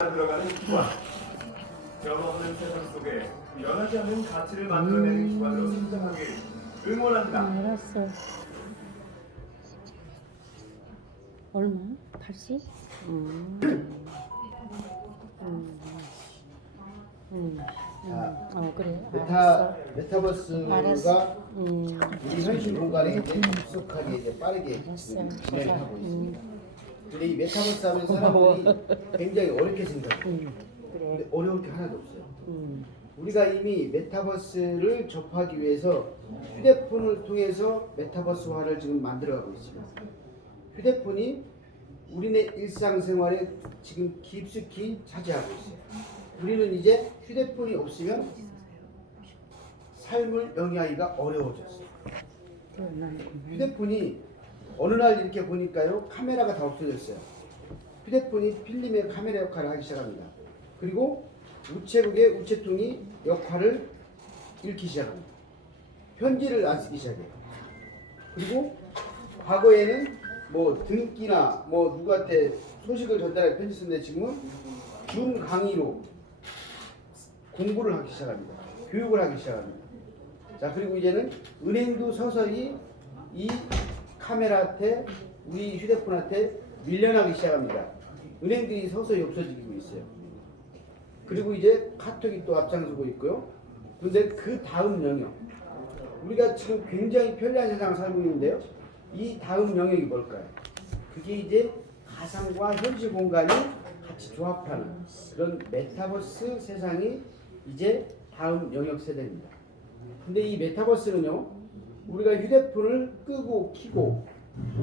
들어가는 기관, 변함없는 세상 속에 변하지 않는 가치를 만들어내는 기관으로 성장하길 응원한다. 알았어. 얼마? 80? 그래. 알았어. 메타버스가 알았어. 우리 현실 공간에 이제 급속하게 이제 빠르게 지금 진행하고 있습니다. 근데 이 메타버스 하면 사람들이 굉장히 어렵게 생각해요. 근데 어려울 게 하나도 없어요. 우리가 이미 메타버스를 접하기 위해서 휴대폰을 통해서 메타버스화를 지금 만들어가고 있습니다. 휴대폰이 우리네 일상생활에 지금 깊숙이 차지하고 있어요. 우리는 이제 휴대폰이 없으면 삶을 영위하기가 어려워졌어요. 휴대폰이 어느 날 이렇게 보니까요, 카메라가 다 없어졌어요. 휴대폰이 필름의 카메라 역할을 하기 시작합니다. 그리고 우체국의 우체통이 역할을 잃기 시작합니다. 편지를 안 쓰기 시작해요. 그리고 과거에는 뭐 등기나 뭐 누구한테 소식을 전달할 편지 쓰는데 지금은 줌 강의로 공부를 하기 시작합니다. 교육을 하기 시작합니다. 자, 그리고 이제는 은행도 서서히 이 카메라한테, 우리 휴대폰한테 밀려나기 시작합니다. 은행들이 서서히 없어지고 있어요. 그리고 이제 카톡이 또 앞장서고 있고요. 그런데 그 다음 영역, 우리가 지금 굉장히 편리한 세상을 살고 있는데요. 이 다음 영역이 뭘까요? 그게 이제 가상과 현실 공간이 같이 조합하는 그런 메타버스 세상이 이제 다음 영역 세대입니다. 근데 이 메타버스는요, 우리가 휴대폰을 끄고 켜고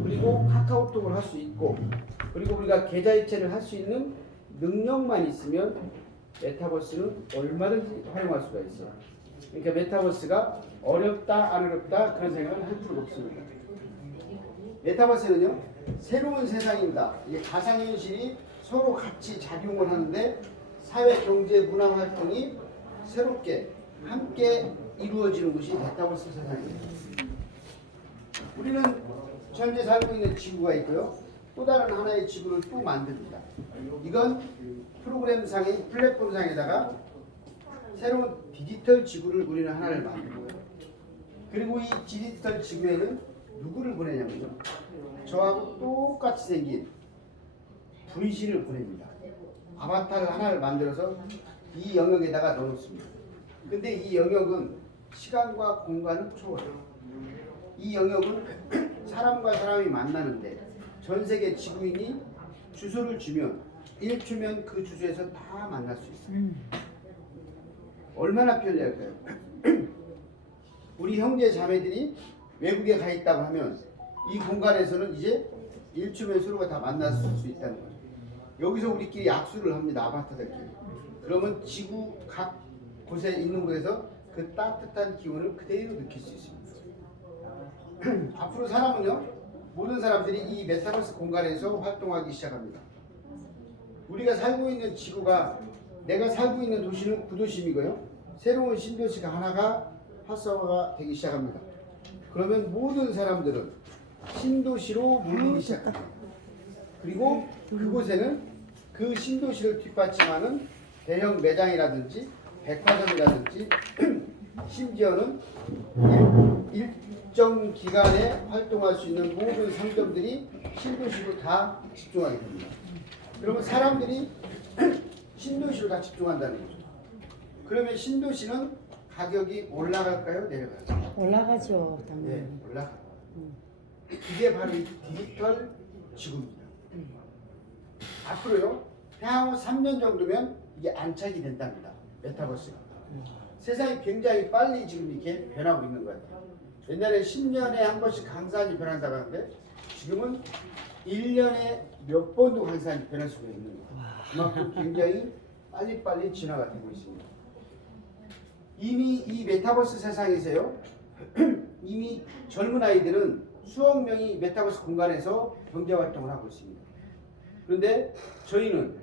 그리고 카카오톡을 할 수 있고 그리고 우리가 계좌 이체를 할 수 있는 능력만 있으면 메타버스는 얼마든지 활용할 수가 있어요. 그러니까 메타버스가 어렵다 안 어렵다 그런 생각은 할 필요가 없습니다. 메타버스는요, 새로운 세상입니다. 이게 가상현실이 서로 같이 작용을 하는데 사회, 경제, 문화 활동이 새롭게 함께 이루어지는 것이 메타버스 세상입니다. 우리는 현재 살고 있는 지구가 있고요. 또 다른 하나의 지구를 또 만듭니다. 이건 프로그램상의 플랫폼상에다가 새로운 디지털 지구를 우리는 하나를 만들고요. 그리고 이 디지털 지구에는 누구를 보내냐면요, 저하고 똑같이 생긴 분신을 보냅니다. 아바타를 하나를 만들어서 이 영역에다가 넣어놓습니다. 근데 이 영역은 시간과 공간을 초월해요. 이 영역은 사람과 사람이 만나는데 전 세계 지구인이 주소를 주면 1초면 그 주소에서 다 만날 수 있어요. 얼마나 편리할까요? 우리 형제 자매들이 외국에 가 있다고 하면 이 공간에서는 이제 1초면 서로가 다 만날 수 있다는 거죠. 여기서 우리끼리 약수를 합니다. 아바타들끼리. 그러면 지구 각 곳에 있는 곳에서 그 따뜻한 기운을 그대로 느낄 수 있습니다. 앞으로 사람은요, 모든 사람들이 이 메타버스 공간에서 활동하기 시작합니다. 우리가 살고 있는 지구가, 내가 살고 있는 도시는 구도심이고요. 새로운 신도시가 하나가 활성화가 되기 시작합니다. 그러면 모든 사람들은 신도시로 몰리기 시작합니다. 그리고 그곳에는 그 신도시를 뒷받침하는 대형 매장이라든지 백화점이라든지 심지어는 일정 기간에 활동할 수 있는 모든 상점들이 신도시로 다 집중하게 됩니다. 그러면 사람들이 신도시로 다 집중한다는 거죠. 그러면 신도시는 가격이 올라갈까요? 내려갈까요? 올라가죠, 당연히. 네, 올라가요. 이게 바로 이 디지털 지구입니다. 앞으로요, 향후 3년 정도면 이게 안착이 된답니다. 메타버스가. 세상이 굉장히 빨리 지금 이렇게 변하고 있는 거예요. 옛날에 10년에 한 번씩 강산이 변한다고 하는데 지금은 1년에 몇 번도 강산이 변할 수가 있는 거예요. 그만큼 굉장히 빨리빨리 진화가 되고 있습니다. 이미 이 메타버스 세상에서요, 이미 젊은 아이들은 수억 명이 메타버스 공간에서 경제활동을 하고 있습니다. 그런데 저희는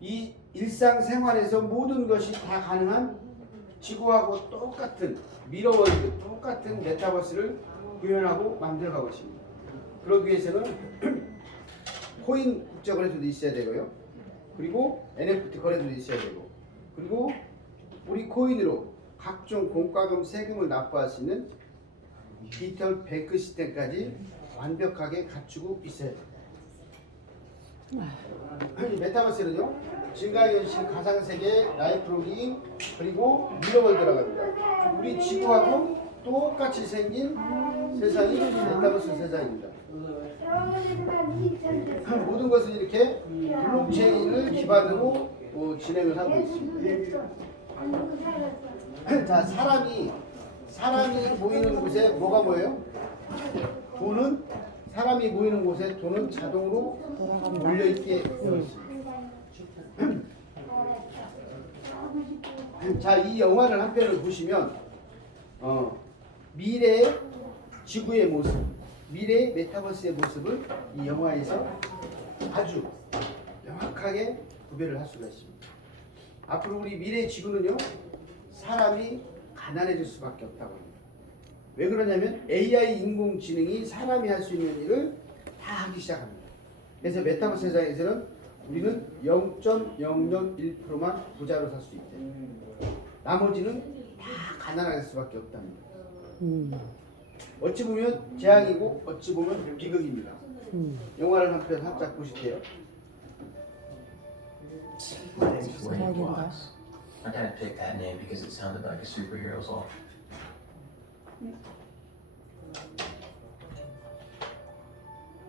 이 일상생활에서 모든 것이 다 가능한 지구하고 똑같은 미러월드, 똑같은 메타버스를 구현하고 만들어가고 있습니다. 그러기 위해서는 코인 국제거래소도 있어야 되고요. 그리고 NFT 거래도 있어야 되고, 그리고 우리 코인으로 각종 공과금 세금을 납부할 수 있는 디지털 뱅크 시스템까지 완벽하게 갖추고 있어야 됩니다. 이 메타버스는요, 증강현실, 가상세계, 라이프로깅, 그리고 미러월 들어갑니다. 우리 지구하고 똑같이 생긴 세상이 메타버스 세상입니다. 모든 것은 이렇게 블록체인을 기반으로 진행을 하고 있습니다. 자, 사람이 모이는 곳에 뭐가 모여요? 사람이 모이는 곳에 돈은 자동으로 몰려있게 되어 있습니다. 자, 이 영화를 한 편을 보시면 미래의 지구의 모습, 미래의 메타버스의 모습을 이 영화에서 아주 명확하게 구별을 할 수가 있습니다. 앞으로 우리 미래의 지구는요, 사람이 가난해질 수밖에 없다고 합니다. 왜 그러냐면 AI 인공지능이 사람이 할 수 있는 일을 다 하기 시작합니다. 그래서 메타버스 세상에서는 우리는 0.001%만 부자로 살 수 있대. 나머지는 다 가난할 수밖에 없답니다. 어찌 보면 재앙이고 어찌 보면 비극입니다. 영화를 한 편 살짝 보실게요. My name's Wade Watts. My dad picked that name because it sounded like a superhero's altar.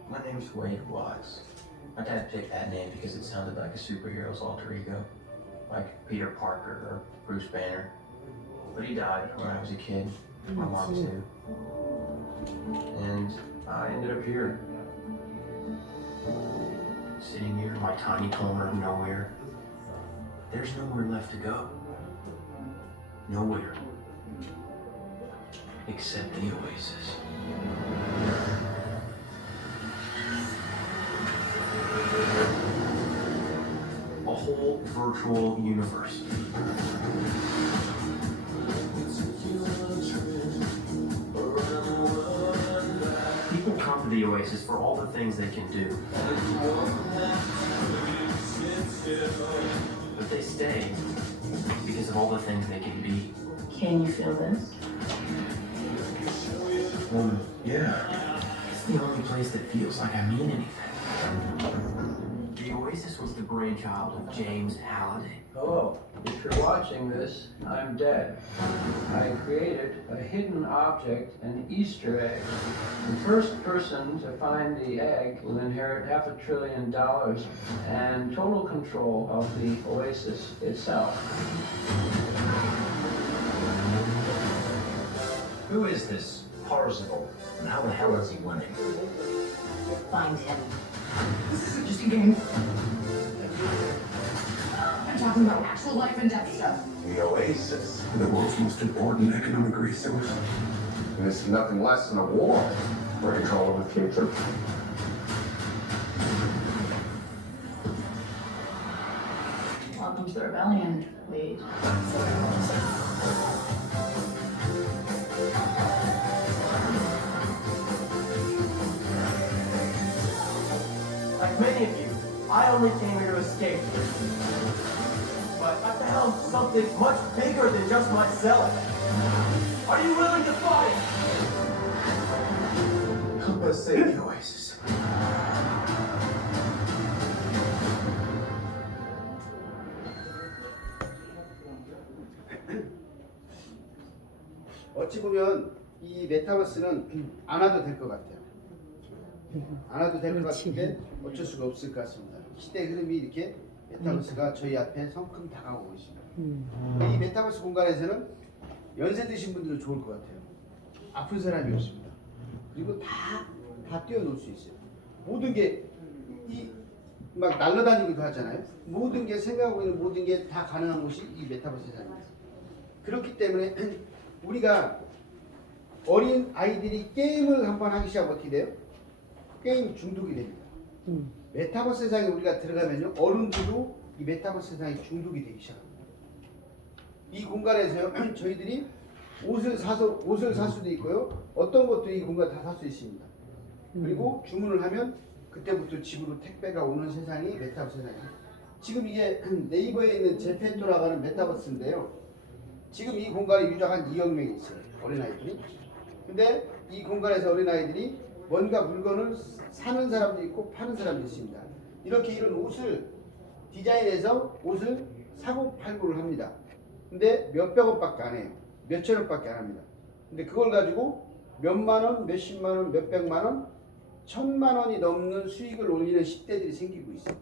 My name's Wade Watts. My dad picked that name because it sounded like a superhero's alter ego, like Peter Parker or Bruce Banner. But he died when I was a kid. My mom too. And I ended up here, sitting here in my tiny corner of nowhere. There's nowhere left to go. Nowhere. Except the Oasis. A whole virtual universe. People come to the Oasis for all the things they can do. But they stay because of all the things they can be. Can you feel this? Yeah. It's the only place that feels like I mean anything. The Oasis was the brainchild of James Halliday. Hello, if you're watching this, I'm dead. I created a hidden object, an Easter egg. The first person to find the egg will inherit $500 billion and total control of the Oasis itself. Who is this Parzival? And how the hell is he winning? Find him. This isn't just a game. I'm talking about actual life and death stuff. The Oasis, the world's most important economic resource. And it's nothing less than a war for control of the future. Welcome to the rebellion, Wade. Like many of you, I only came here to escape. But I found something much bigger than just myself. Are you willing to fight? Help us save the Oasis. 어찌 보면 이 메타버스는 안 와도 될 것 같아요. 안 와도 될 것 같은데 어쩔 수가 없을 것 같습니다. 시대 흐름이 이렇게 메타버스가 저희 앞에 성큼 다가오고 있습니다. 이 메타버스 공간에서는 연세 드신 분들은 좋을 것 같아요. 아픈 사람이 없습니다. 그리고 다 뛰어놀 수 있어요. 모든 게 막 날아다니기도 하잖아요. 모든 게 생각하고 있는 모든 게 다 가능한 곳이 이 메타버스 세상입니다. 그렇기 때문에 우리가 어린 아이들이 게임을 한번 하기 시작하면 어떻게 돼요? 게임 중독이 됩니다. 메타버스 세상에 우리가 들어가면요, 어른들도 이 메타버스 세상에 중독이 되기 시작합니다. 이 공간에서요, 저희들이 옷을 살 수도 있고요, 어떤 것도 이 공간 다 살 수 있습니다. 그리고 주문을 하면 그때부터 집으로 택배가 오는 세상이 메타버스 세상이에요. 지금 이게 네이버에 있는 제페토라고 하는 메타버스인데요. 지금 이 공간에 유저가 한 2억 명이 있어요. 어린아이들이. 근데 이 공간에서 어린아이들이 뭔가 물건을 사는 사람도 있고 파는 사람도 있습니다. 이렇게 이런 옷을 디자인해서 옷을 사고 팔고를 합니다. 근데 몇백 원밖에 안 해요. 몇천 원밖에 안 합니다. 근데 그걸 가지고 몇만 원, 몇십만 원, 몇백만 원, 천만 원이 넘는 수익을 올리는 10대들이 생기고 있어요.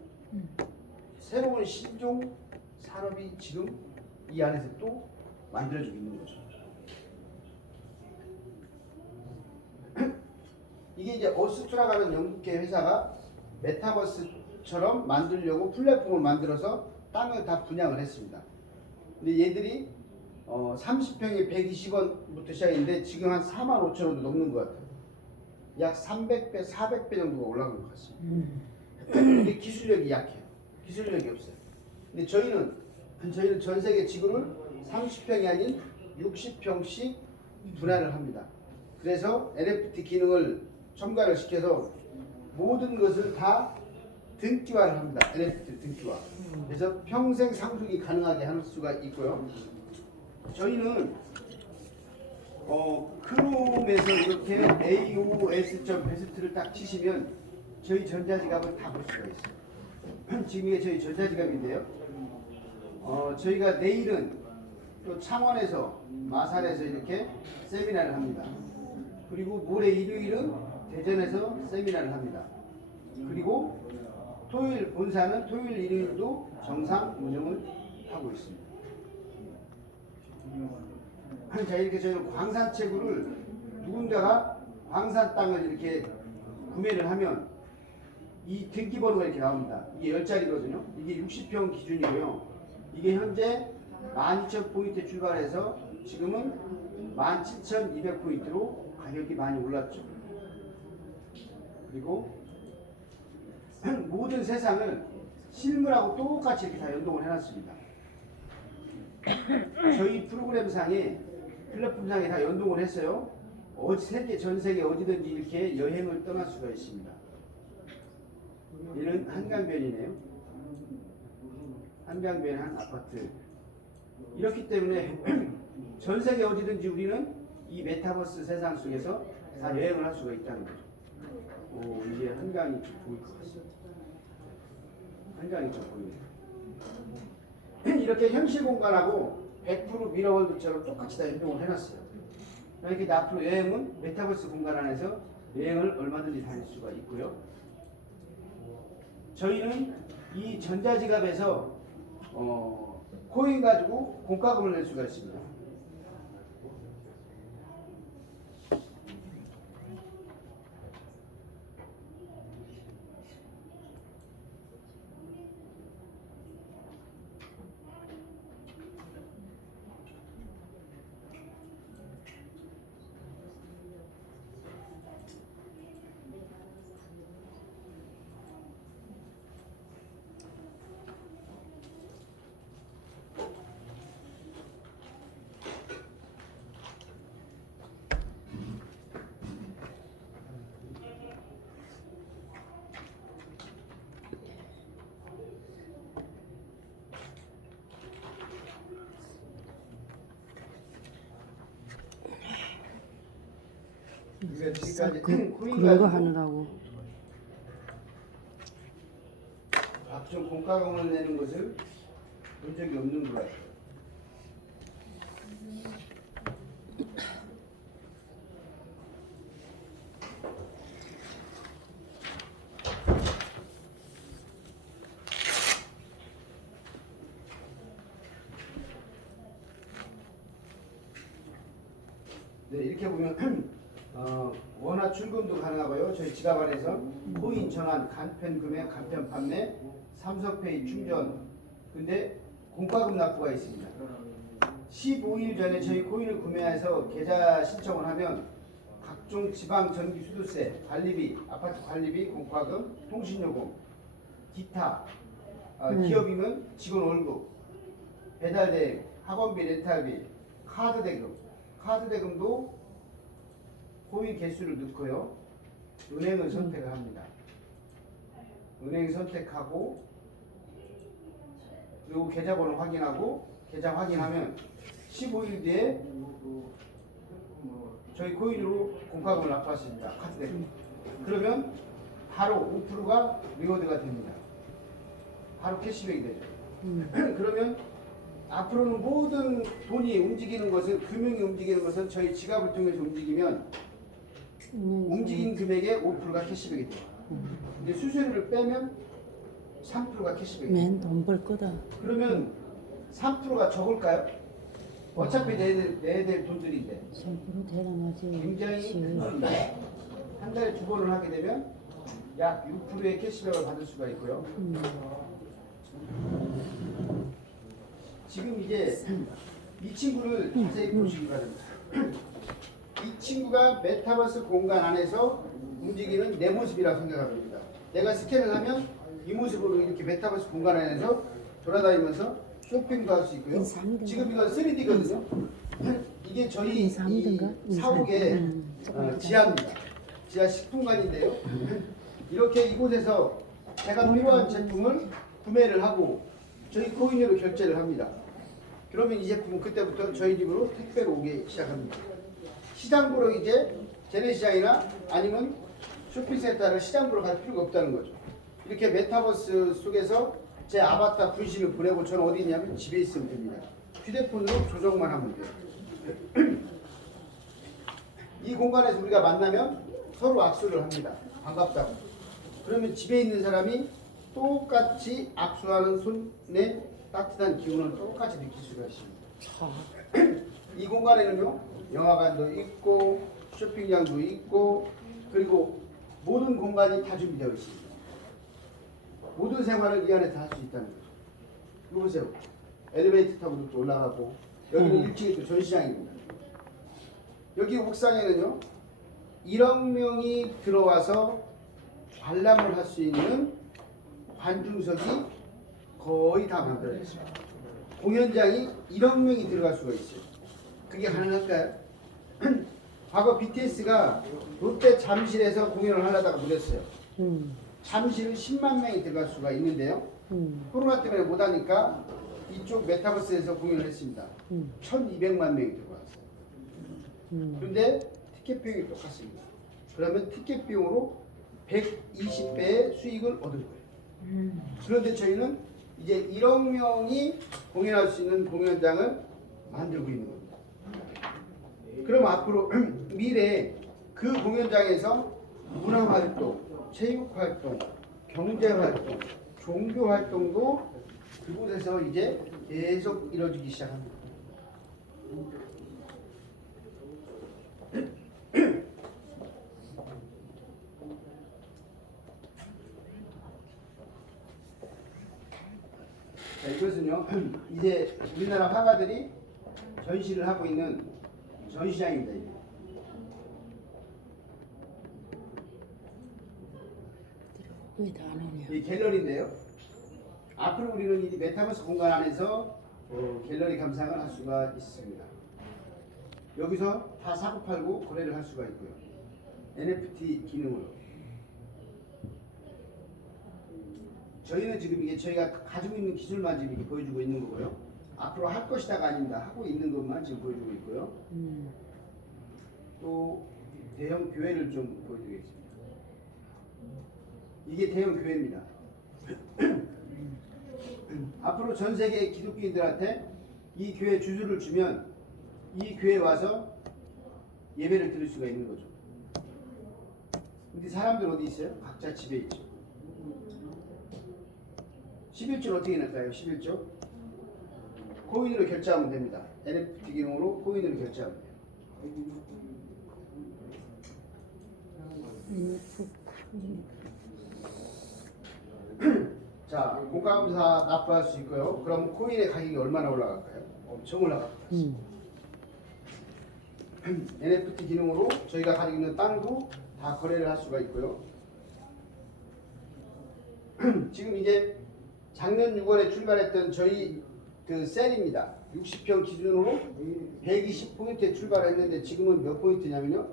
새로운 신종 산업이 지금 이 안에서 또 만들어지고 있는 거죠. 이게 이제 어스트라가 하는 영국계 회사가 메타버스처럼 만들려고 플랫폼을 만들어서 땅을 다 분양을 했습니다. 근데 얘들이 30평에 120원부터 시작했는데 지금 한 45,000원도 넘는 것 같아요. 약 300배, 400배 정도가 올라간 것 같습니다. 근데 기술력이 약해요. 기술력이 없어요. 근데 저희는 전 세계 지구를 30평이 아닌 60평씩 분할을 합니다. 그래서 NFT 기능을 첨가를 시켜서 모든 것을 다 등기화를 합니다. NFT 등기화. 그래서 평생 상속이 가능하게 할 수가 있고요. 저희는 크롬에서 이렇게 AOS.best를 딱 치시면 저희 전자지갑을 다 볼 수가 있어요. 지금 이게 저희 전자지갑인데요. 저희가 내일은 또 창원에서 마산에서 이렇게 세미나를 합니다. 그리고 모레 일요일은 대전에서 세미나를 합니다. 그리고 토요일 본사는 토요일 일요일도 정상 운영을 하고 있습니다. 자, 이렇게 저희는 광산 채굴을 누군가가 광산 땅을 이렇게 구매를 하면 이 등기번호가 이렇게 나옵니다. 이게 10자리거든요. 이게 60평 기준이고요. 이게 현재 12,000포인트 출발해서 지금은 17,200포인트로 가격이 많이 올랐죠. 그리고 모든 세상을 실물하고 똑같이 이렇게 다 연동을 해놨습니다. 저희 프로그램상에 플랫폼상에 다 연동을 했어요. 전 세계 어디든지 이렇게 여행을 떠날 수가 있습니다. 얘는 한강변이네요. 한강변의 한 아파트. 이렇기 때문에 전 세계 어디든지 우리는 이 메타버스 세상 속에서 다 여행을 할 수가 있다는 거죠. 이게 한강이 좀 보일 것 같습니다. 한강이 좀 보입니다. 이렇게 현실 공간하고 100% 미러월드처럼 똑같이 다 연동을 해놨어요. 그러니까 앞으로 여행은 메타버스 공간 안에서 여행을 얼마든지 다닐 수가 있고요. 저희는 이 전자지갑에서 코인 가지고 공과금을 낼 수가 있습니다. 그런 거 하느라고. 각종 공과금을 내는 것을 본 적이 없는 것 같아요. 네, 이렇게 보면 원화 출금도 가능하고요. 저희 지갑 안에서 코인 전환, 간편 구매, 간편 판매, 삼성페이 충전. 근데 공과금 납부가 있습니다. 15일 전에 저희 코인을 구매해서 계좌 신청을 하면 각종 지방 전기 수도세, 관리비, 아파트 관리비, 공과금, 통신요금, 기타, 기업이면 직원 월급, 배달대행, 학원비, 렌탈비, 카드 대금. 카드 대금도 코인 개수를 넣고요. 은행을 선택을 합니다. 은행 선택하고 요 계좌번호 확인하고 계좌 확인하면 15일 뒤에 저희 코인으로 공과금을 납부할 수 있습니다. 카드대로. 그러면 바로 5%가 리워드가 됩니다. 바로 캐시백이 되죠. 그러면 앞으로는 모든 돈이 움직이는 것은, 금융이 움직이는 것은 저희 지갑을 통해서 움직이면 움직인 금액의 5%가 캐시백이 돼요. 근데 수수료를 빼면 3%가 캐시백이 돼요. 맨 돈 벌 거다. 그러면 3%가 적을까요? 어차피 내야 될 돈들인데 3% 대단하지. 굉장히 큰 돈입니다. 한 달에 2번을 하게 되면 약 6%의 캐시백을 받을 수가 있고요. 지금 이제 이 친구를 자세히 보시기 바랍니다. 이 친구가 메타버스 공간 안에서 움직이는 내 모습이라고 생각하면 됩니다. 내가 스캔을 하면 이 모습으로 이렇게 메타버스 공간 안에서 돌아다니면서 쇼핑도 할 수 있고요. 지금 이건 3D거든요. 이게 저희 이 사옥의 지하입니다. 지하 식품관인데요. 이렇게 이곳에서 제가 필요한 제품을 구매를 하고 저희 코인으로 결제를 합니다. 그러면 이 제품은 그때부터 저희 집으로 택배로 오기 시작합니다. 시장 보러 이제 재래시장이나 아니면 쇼핑센터를 시장 보러 갈 필요가 없다는 거죠. 이렇게 메타버스 속에서 제 아바타 분신을 보내고 저는 어디 있냐면 집에 있으면 됩니다. 휴대폰으로 조정만 하면 돼요. 이 공간에서 우리가 만나면 서로 악수를 합니다. 반갑다고. 그러면 집에 있는 사람이 똑같이 악수하는 손의 따뜻한 기운을 똑같이 느낄 수가 있습니다. 이 공간에는요, 영화관도 있고 쇼핑장도 있고 그리고 모든 공간이 다 준비되어 있습니다. 모든 생활을 이 안에서 할 수 있다는 거죠. 이거 보세요. 엘리베이터 타고 또 올라가고 여기는 1층이 또 전시장입니다. 여기 옥상에는요 1억 명이 들어와서 관람을 할 수 있는 관중석이 거의 다 만들어졌습니다. 공연장이 1억 명이 들어갈 수가 있어요. 그게 가능할까요? 과거 BTS가 롯데 잠실에서 공연을 하려다가 못했어요. 잠실은 10만 명이 들어갈 수가 있는데요. 코로나 때문에 못하니까 이쪽 메타버스에서 공연을 했습니다. 1200만 명이 들어갔어요. 그런데 티켓 비용이 똑같습니다. 그러면 티켓 비용으로 120배의 수익을 얻은 거예요. 그런데 저희는 이제 1억 명이 공연할 수 있는 공연장을 만들고 있는 겁니다. 그럼 앞으로 미래에 그 공연장에서 문화활동, 체육활동, 경제활동, 종교활동도 그곳에서 이제 계속 이루어지기 시작합니다. 자, 이것은요, 이제 우리나라 화가들이 전시를 하고 있는 전시장입니다. 이게. 왜 다 안 오냐? 이 갤러리인데요. 앞으로 우리는 이 메타버스 공간 안에서 갤러리 감상을 할 수가 있습니다. 여기서 다 사고 팔고 거래를 할 수가 있고요. NFT 기능으로. 저희는 지금 이게 저희가 가지고 있는 기술만 지금 이렇게 보여주고 있는 거고요. 앞으로 할 것이다가 아닙니다. 하고 있는 것만 지금 보여주고 있고요. 또 대형 교회를 좀 보여드리겠습니다. 이게 대형 교회입니다. 앞으로 전 세계 기독교인들한테 이 교회 주소를 주면 이 교회에 와서 예배를 드릴 수가 있는 거죠. 근데 사람들 어디 있어요? 각자 집에 있죠. 11조를 어떻게 낼까요? 11조? 코인으로 결제하면 됩니다. NFT 기능으로 코인으로 결제하면 돼요. 자, 공과금사 납부할 수 있고요. 그럼 코인의 가격이 얼마나 올라갈까요? 엄청 올라갑니다. NFT 기능으로 저희가 가지고 있는 땅도 다 거래를 할 수가 있고요. 지금 이제 작년 6월에 출발했던 저희 그 셀입니다. 60평 기준으로 120포인트에 출발했는데 지금은 몇 포인트냐면요.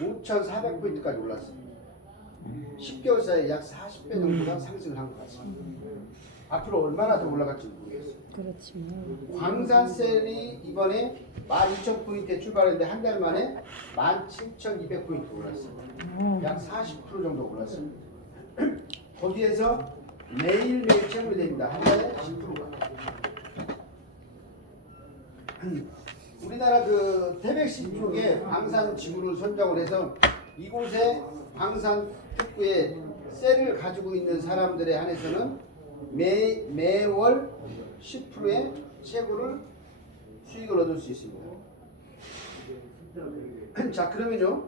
5,400포인트까지 올랐습니다. 10개월 사이에 약 40배 정도가 상승을 한 것 같습니다. 앞으로 얼마나 더 올라갈지 모르겠어요. 그렇지 뭐. 광산셀이 이번에 12,000포인트에 출발했는데 한 달 만에 17,200포인트 올랐어요. 약 40% 정도 올랐어요. 거기에서 매일매일 체험이 됩니다. 한 달에 10%가. 우리나라 그 태백시 쪽에 광산 지구를 선정을 해서 이곳에 광산 특구에 셀을 가지고 있는 사람들에 한해서는 매월 10%의 채굴을 수익을 얻을 수 있습니다. 자, 그러면요,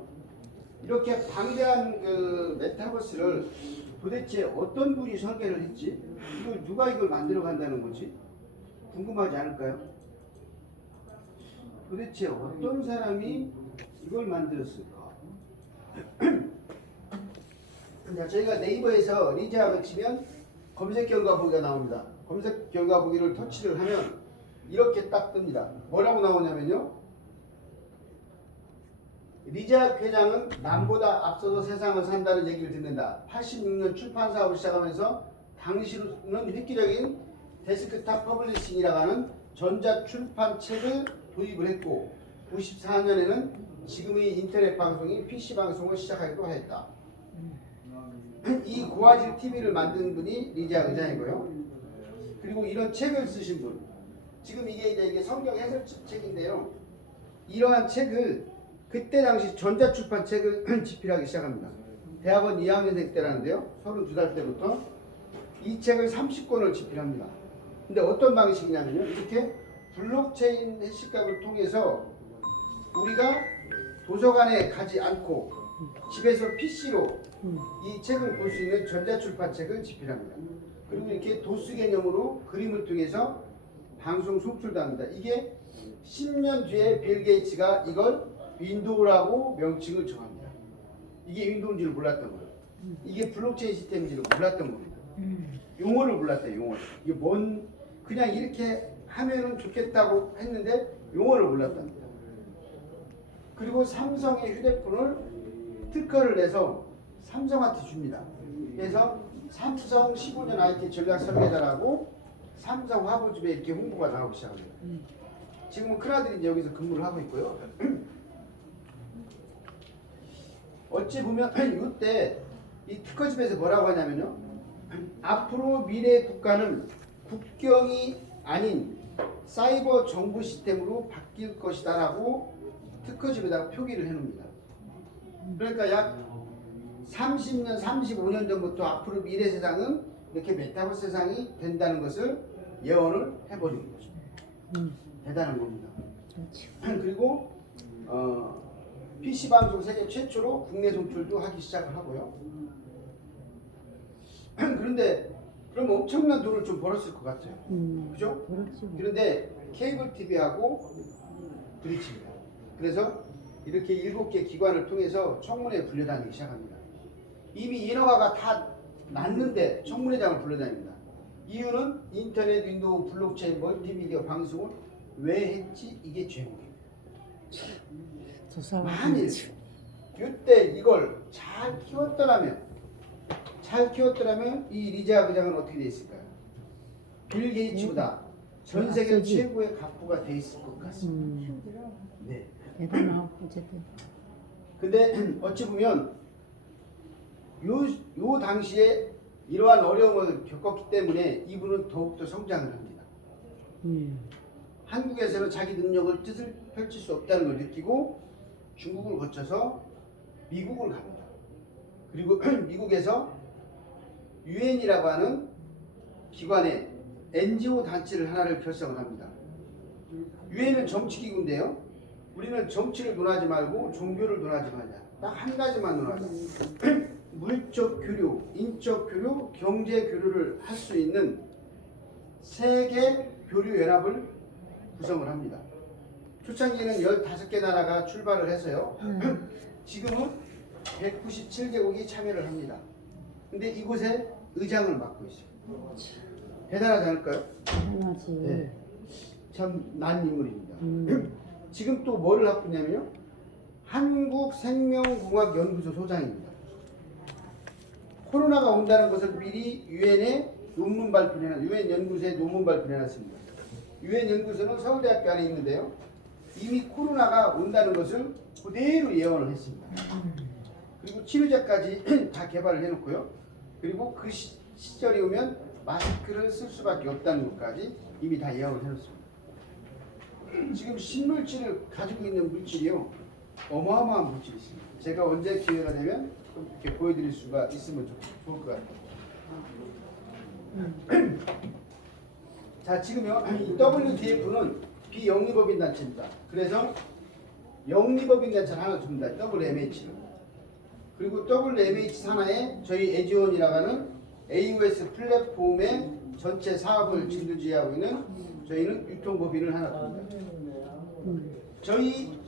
이렇게 방대한 그 메타버스를 도대체 어떤 분이 설계를 했지? 이걸 누가 이걸 만들어 간다는 건지 궁금하지 않을까요? 도대체 어떤 사람이 이걸 만들었을까? 자, 저희가 네이버에서 리자학을 치면 검색 결과 보기가 나옵니다. 검색 결과 보기를 터치를 하면 이렇게 딱 뜹니다. 뭐라고 나오냐면요, 리자학 회장은 남보다 앞서서 세상을 산다는 얘기를 듣는다. 86년 출판 사업을 시작하면서 당시로는 획기적인 데스크탑 퍼블리싱이라고 하는 전자 출판 책을 도입을 했고 94년에는 지금의 인터넷 방송인 PC 방송을 시작하기도 하였다. 이 고화질 TV를 만든 분이 리자학 의장이고요. 그리고 이런 책을 쓰신 분, 지금 이게 성경 해설책인데요. 이러한 책을 그때 당시 전자출판 책을 집필하기 시작합니다. 대학원 2학년생 때라는데요. 32살 때부터 이 책을 30권을 집필합니다. 근데 어떤 방식이냐면요, 이렇게 블록체인 해시값을 통해서 우리가 도서관에 가지 않고 집에서 PC로 이 책을 볼 수 있는 전자출판 책을 집필합니다. 그리고 이렇게 도수 개념으로 그림을 통해서 방송 송출도 합니다. 이게 10년 뒤에 빌 게이츠가 이걸 윈도우라고 명칭을 정합니다. 이게 윈도우인지를 몰랐던 거예요. 이게 블록체인 시스템인지를 몰랐던 겁니다. 용어를 몰랐대요. 용어를. 이게 뭔, 그냥 이렇게 하면은 좋겠다고 했는데 용어를 몰랐답니다. 그리고 삼성의 휴대폰을 특허를 내서 삼성한테 줍니다. 그래서 삼성 15년 IT 전략 설계자라고 삼성 화보집에 이렇게 홍보가 나오기 시작합니다. 지금은 큰아들이 이제 여기서 근무를 하고 있고요. 어찌 보면 이때 이 특허집에서 뭐라고 하냐면요, 앞으로 미래 국가는 국경이 아닌 사이버 정부 시스템으로 바뀔 것이다 라고 특허집에다가 표기를 해놓습니다. 그러니까 약 30년, 35년 전부터 앞으로 미래 세상은 이렇게 메타버스 세상이 된다는 것을 예언을 해버리는 거죠. 대단한 겁니다. 그리고 PC방송 세계 최초로 국내 송출도 하기 시작을 하고요. 그런데 그럼 엄청난 돈을 좀 벌었을 것 같아요. 그죠? 그런데 케이블 TV하고 부딪힙니다. 그래서 이렇게 7개 기관을 통해서 청문회에 불려다니기 시작합니다. 이미 인허가가 다 났는데 청문회장을 불러다닙니다. 이유는 인터넷, 윈도우, 블록체인, 멀티미디어 방송을 왜 했지? 이게 죄목입니다. 만일 이때 이걸 잘 키웠더라면 이 리자학 의장은 어떻게 돼 있을까요? 빌 게이츠보다 전 세계 최고의 갑부가 돼 있을 것 같습니다. 네. 대단하고 어쨌든. 근데 어찌 보면 요 당시에 이러한 어려움을 겪었기 때문에 이분은 더욱더 성장을 합니다. 한국에서는 자기 능력을 뜻을 펼칠 수 없다는 걸 느끼고 중국을 거쳐서 미국을 갑니다. 그리고 미국에서 유엔이라고 하는 기관의 NGO 단체를 하나를 결성을 합니다. 유엔은 정치기구인데요. 우리는 정치를 논하지 말고 종교를 논하지 말자. 딱 한 가지만 논하자. 물적 교류, 인적 교류, 경제 교류를 할 수 있는 세계 교류 연합을 구성을 합니다. 초창기에는 15개 나라가 출발을 해서요. 지금은 197개국이 참여를 합니다. 근데 이곳에 의장을 맡고 있어요. 대단하지 않을까요? 대단하지. 네. 참 난 인물입니다. 지금 또 뭐를 하고 있냐면요, 한국생명공학연구소 소장입니다. 코로나가 온다는 것을 미리 유엔에 논문 발표해놨, 유엔 연구소에 논문 발표해놨습니다. 유엔 연구소는 서울대학교 안에 있는데요. 이미 코로나가 온다는 것을 그대로 예언을 했습니다. 그리고 치료제까지 다 개발을 해놓고요. 그리고 그 시절이 오면 마스크를 쓸 수밖에 없다는 것까지 이미 다 예언을 해놓습니다. 지금 신물질을 가지고 있는 물질이요, 어마어마한 물질이 있습니다. 제가 언제 기회가 되면 좀 이렇게 보여드릴 수가 있으면 좋을 것 같아요. 자, 지금요, 이 WTF는 비영리법인 단체입니다. 그래서 영리법인 단체를 하나 줍니다. WMH를. 그리고 WMH 산하에 저희 에지원이라고 하는 AOS 플랫폼의 전체 사업을 진두지휘하고 있는 저희는 유통법인을 하나 둡니다. 저희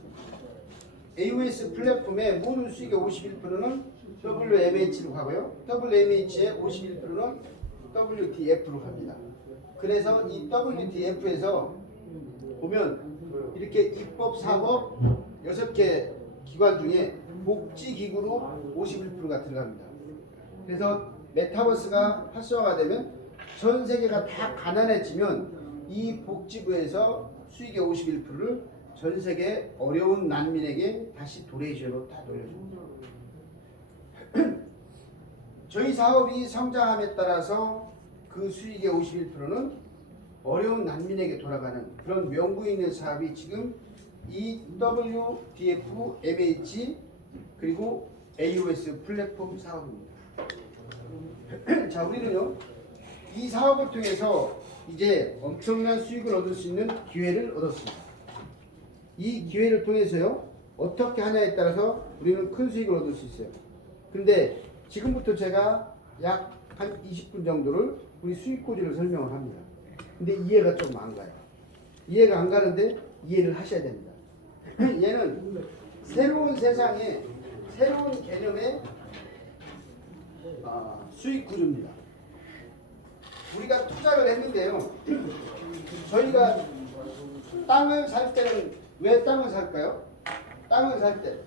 AOS 플랫폼의 모든 수익의 51%는 WMH로 가고요. WMH의 51%는 WTF로 갑니다. 그래서 이 WTF에서 보면 이렇게 입법, 사법 6개 기관 중에 복지기구로 51%가 들어갑니다. 그래서 메타버스가 활성화가 되면 전 세계가 다 가난해지면 이 복지부에서 수익의 51%를 전 세계 어려운 난민에게 다시 도네이션으로 다 돌려줍니다. 저희 사업이 성장함에 따라서 그 수익의 51%는 어려운 난민에게 돌아가는 그런 명분 있는 사업이 지금 이 WTF, MH 그리고 AOS 플랫폼 사업입니다. 자, 우리는요, 이 사업을 통해서 이제 엄청난 수익을 얻을 수 있는 기회를 얻었습니다. 이 기회를 통해서요, 어떻게 하냐에 따라서 우리는 큰 수익을 얻을 수 있어요. 근데 지금부터 제가 약 한 20분 정도를 우리 수익고지를 설명을 합니다. 근데 이해가 좀 안 가요. 이해가 안 가는데 이해를 하셔야 됩니다. 얘는 새로운 세상에 새로운 개념의 수익 구조입니다. 우리가 투자를 했는데요. 저희가 땅을 살 때는 왜 땅을 살까요? 땅을 살 때.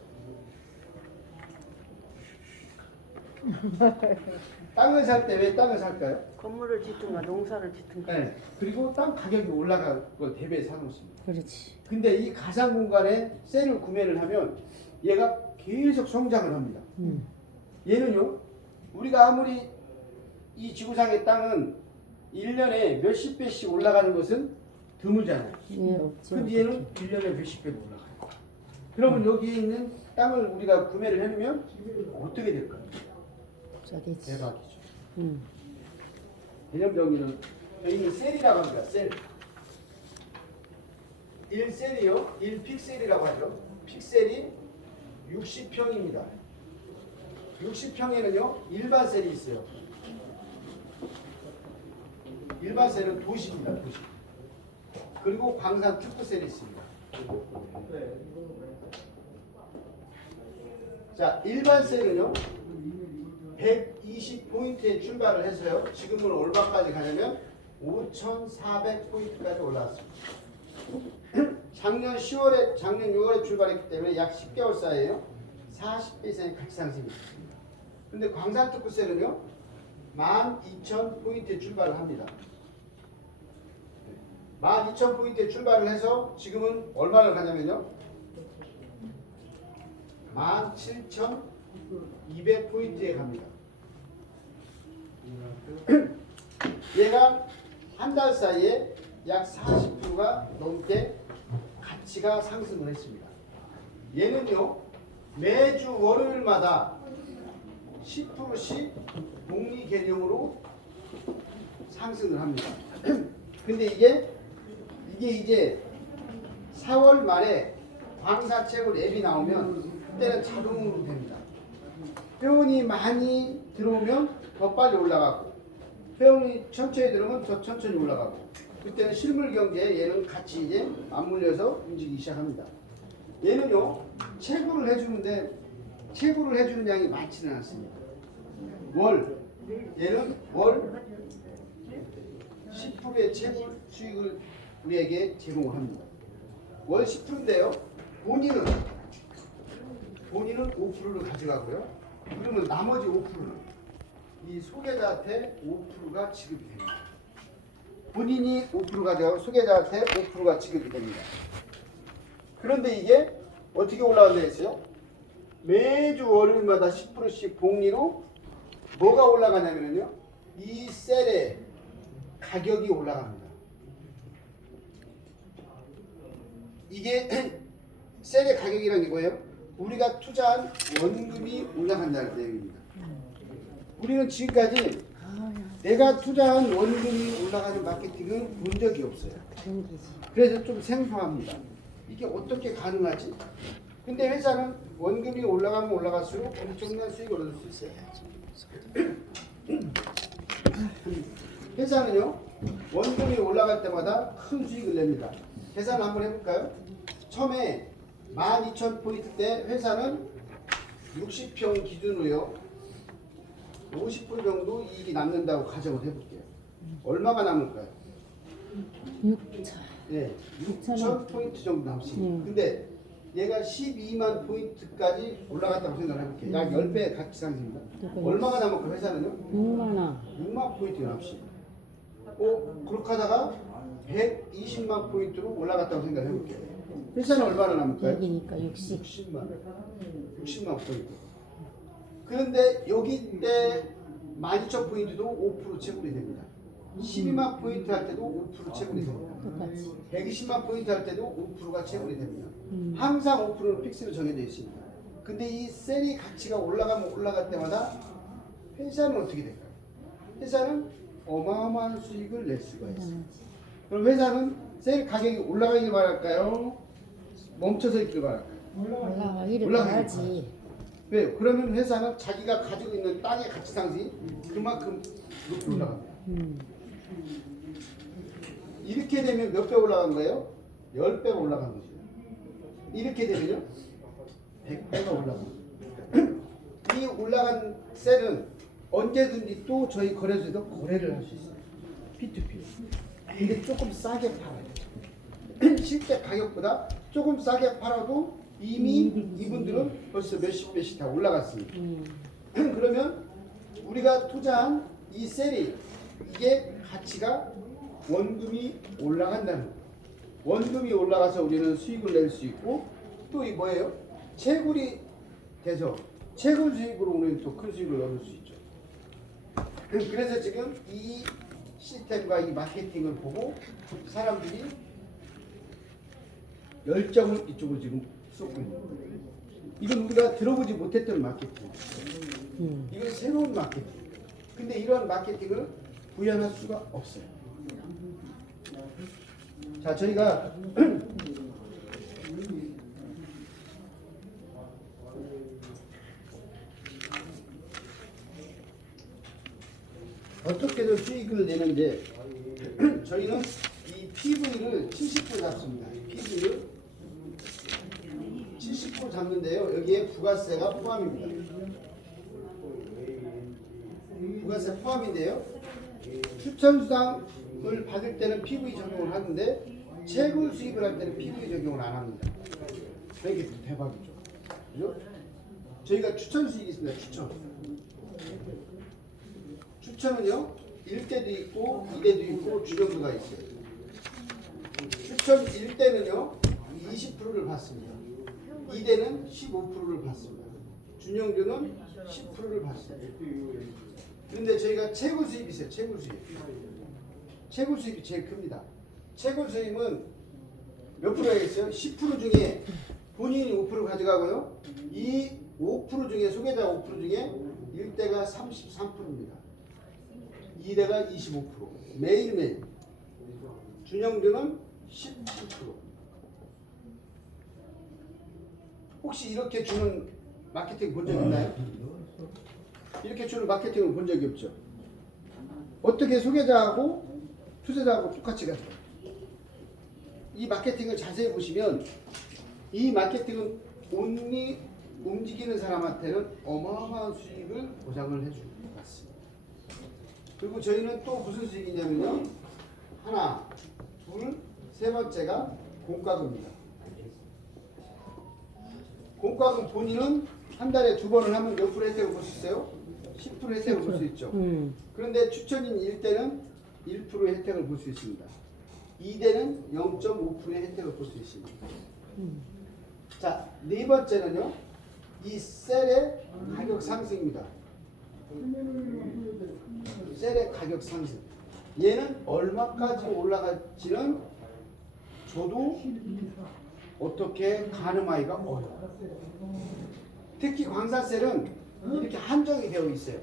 땅을 살 때 왜 땅을 살까요? 건물을 짓든가 농사를 짓든가. 네. 그리고 땅 가격이 올라갈 걸 대비해 사놓습니다. 그렇지. 근데 이 가상 공간에 셀을 구매를 하면 얘가 계속 성장을 합니다. 얘는요, 우리가 아무리 이 지구상의 땅은 1년에 몇십 배씩 올라가는 것은 드물잖아요. 예, 없지. 근데 얘는 1년에 몇십 배로 올라가요. 그러면 여기에 있는 땅을 우리가 구매를 해놓으면 어떻게 될까요? 되지. 대박이죠. 음. 개념적으로는 여기는 셀이라고 합니다. 셀. 1셀이요. 1픽셀이라고 하죠. 픽셀이 60평입니다. 60평에는요. 일반 셀이 있어요. 일반 셀은 도시입니다. 도시. 그리고 광산 특구 셀이 있습니다. 자, 일반 셀은요. 120포인트에 출발을 해서요. 지금은 얼마까지 가냐면 5,400포인트까지 올라왔습니다. 작년 6월에 출발했기 때문에 약 10개월 사이에요. 40배 이상의 가치 상승이 있습니다. 근데 광산특구셀은요. 12,000포인트에 출발을 합니다. 12,000포인트에 출발을 해서 지금은 얼마를 가냐면요. 17,200포인트에 갑니다. 얘가 한 달 사이에 약 40%가 넘게 가치가 상승을 했습니다. 얘는요, 매주 월요일마다 10%씩 복리 개념으로 상승을 합니다. 근데 이게 이제 4월 말에 광사채굴 앱이 나오면 그때는 자동으로 됩니다. 회원이 많이 들어오면 더 빨리 올라가고, 회원이 천천히 들어오면 더 천천히 올라가고, 그때는 실물 경제에 얘는 같이 이제 맞물려서 움직이기 시작합니다. 얘는요, 채굴을 해주는데 채굴을 해주는 양이 많지는 않습니다. 얘는 월 10%의 채굴 수익을 우리에게 제공을 합니다. 월 10%인데요. 본인은 5%를 가져가고요. 그러면 나머지 5%는 이 소개자한테 5%가 지급이 됩니다. 본인이 5% 가져가고 소개자한테 5%가 지급이 됩니다. 그런데 이게 어떻게 올라간다 했어요? 매주 월요일마다 10%씩 복리로 뭐가 올라가냐면요, 이 셀의 가격이 올라갑니다. 이게 셀의 가격이라는 게 뭐예요? 우리가 투자한 원금이 올라간다는 내용입니다. 우리는 지금까지 내가 투자한 원금이 올라가는 마케팅을 본 적이 없어요. 그래서 좀 생소합니다. 이게 어떻게 가능하지? 근데 회사는 원금이 올라가면 올라갈수록 엄청난 수익을 얻을 수 있어요. 회사는요, 원금이 올라갈 때마다 큰 수익을 냅니다. 계산 한번 해볼까요? 처음에 12,000포인트 때 회사는 60평 기준으로요, 50% 정도 이익이 남는다고 가정을 해볼게요. 얼마가 남을까요? 6천. 네, 6,000포인트 정도 남습니다. 근데 얘가 12만 포인트까지 올라갔다고 생각을 해볼게요. 약 10배 가치 상승입니다. 얼마가 남을까 회사는요? 6만 원. 6만 포인트가 남습니다. 그렇게 하다가 120만 포인트로 올라갔다고 생각을 해볼게요. 회사는 얼마나 남을까요? 여기니까 60. 60만 포인트. 그런데 여기 때 12,000포인트도 5% 체불이 됩니다. 12만 포인트 할 때도 5% 체불이 됩니다. 똑같이. 120만 포인트 할 때도 5%가 체불이 됩니다. 항상 5%는 픽스로 정해져 있습니다. 근데 이 셀이 가치가 올라가면 올라갈 때마다 회사는 어떻게 될까요? 회사는 어마어마한 수익을 낼 수가 있어요. 그럼 회사는 셀 가격이 올라가길 바랄까요? 멈춰서 있길 바랄까요? 올라가기를 올라가길 바라지. 왜요? 그러면 회사는 자기가 가지고 있는 땅의 가치 상승이 그만큼 높이 올라갑니다. 이렇게 되면 몇 배 올라간 거예요? 10배가 올라간 거죠. 이렇게 되면요, 100배가 올라간 거죠. 이 올라간 셀은 언제든지 또 저희 거래소에서 거래를 할 수 있어요. P2P. 근데 조금 싸게 팔아요. 실제 가격보다 조금 싸게 팔아도 이미 이분들은 벌써 몇십 배씩 다 올라갔습니다. 그러면 우리가 투자한 이 셀이, 이게 가치가 원금이 올라간다는 거예요. 원금이 올라가서 우리는 수익을 낼 수 있고, 또 이 뭐예요? 채굴이 돼서 채굴 수익으로 우리는 또 큰 수익을 얻을 수 있죠. 그래서 지금 이 시스템과 이 마케팅을 보고 사람들이 열정을 이쪽으로 지금 쏟고 있는 거예요. 이건 우리가 들어보지 못했던 마케팅. 이건 새로운 마케팅. 근데 이런 마케팅을 구현할 수가 없어요. 자, 저희가 어떻게든 수익을 내는데 저희는 이 PV를 70% 잡습니다. PV를 70% 잡는데요. 여기에 부가세가 포함입니다. 부가세 포함인데요. 추천수당을 받을 때는 PV 적용을 하는데 채굴 수입을 할 때는 PV 적용을 안 합니다. 이게 대박이죠. 그죠? 저희가 추천 수익이 있습니다. 추천은요, 1대도 있고 2대도 있고 주정수가 있어요. 추천 1대는요 20%를 받습니다. 2대는 15%를 받습니다. 준용주는 10%를 받습니다. 그런데 저희가 채굴 수입이 있어요. 채굴 수입. 채굴 수입이 제일 큽니다. 채굴 수입은 몇 프로겠어요? 10% 중에 본인이 5% 가져가고요. 이 5% 중에, 소개자 5% 중에 1대가 33%입니다. 2대가 25%. 매일매일. 준영주는 10%. 혹시 이렇게 주는 마케팅 본 적 있나요? 이렇게 주는 마케팅을 본 적이 없죠. 어떻게 소개자하고 투자자하고 똑같이 가죠. 이 마케팅을 자세히 보시면 이 마케팅은 온리 움직이는 사람한테는 어마어마한 수익을 보장을 해줄 것 같습니다. 그리고 저희는 또 무슨 수익이냐면요. 하나, 둘, 세 번째가 공과금입니다. 공과금 본인은 한 달에 2번을 하면 몇% 혜택을 볼 수 있어요? 10% 혜택을 볼 수 있죠. 그런데 추천인 1대는 1%의 혜택을 볼 수 있습니다. 2대는 0.5%의 혜택을 볼 수 있습니다. 자, 네 번째는요. 이 셀의 가격 상승입니다. 셀의 가격 상승. 얘는 얼마까지 올라갈지는 저도 어떻게 가늠하기가 어려워요. 특히 광산셀은 이렇게 한정이 되어 있어요.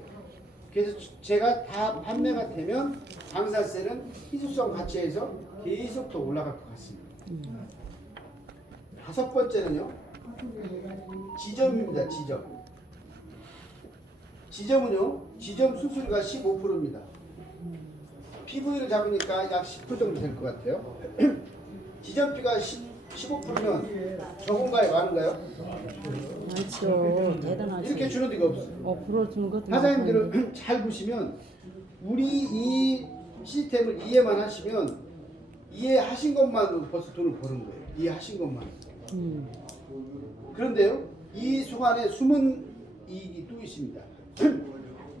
그래서 제가 다 판매가 되면 광산셀은 희소성 가치에서 계속 더 올라갈 것 같습니다. 다섯 번째는요. 지점입니다. 지점. 지점은요. 지점 수수료가 15%입니다. PV를 잡으니까 약 10% 정도 될 것 같아요. 지점비가 15%면 적은가요? 많은가요? 많죠. 대단하죠. 이렇게 주는 데가 없어요. 풀어주는 것도 사장님들은 잘 보시면 우리 이 시스템을 이해만 하시면 이해하신 것만으로 벌써 돈을 버는 거예요. 이해하신 것만. 그런데요, 이 순간에 숨은 이익이 또 있습니다.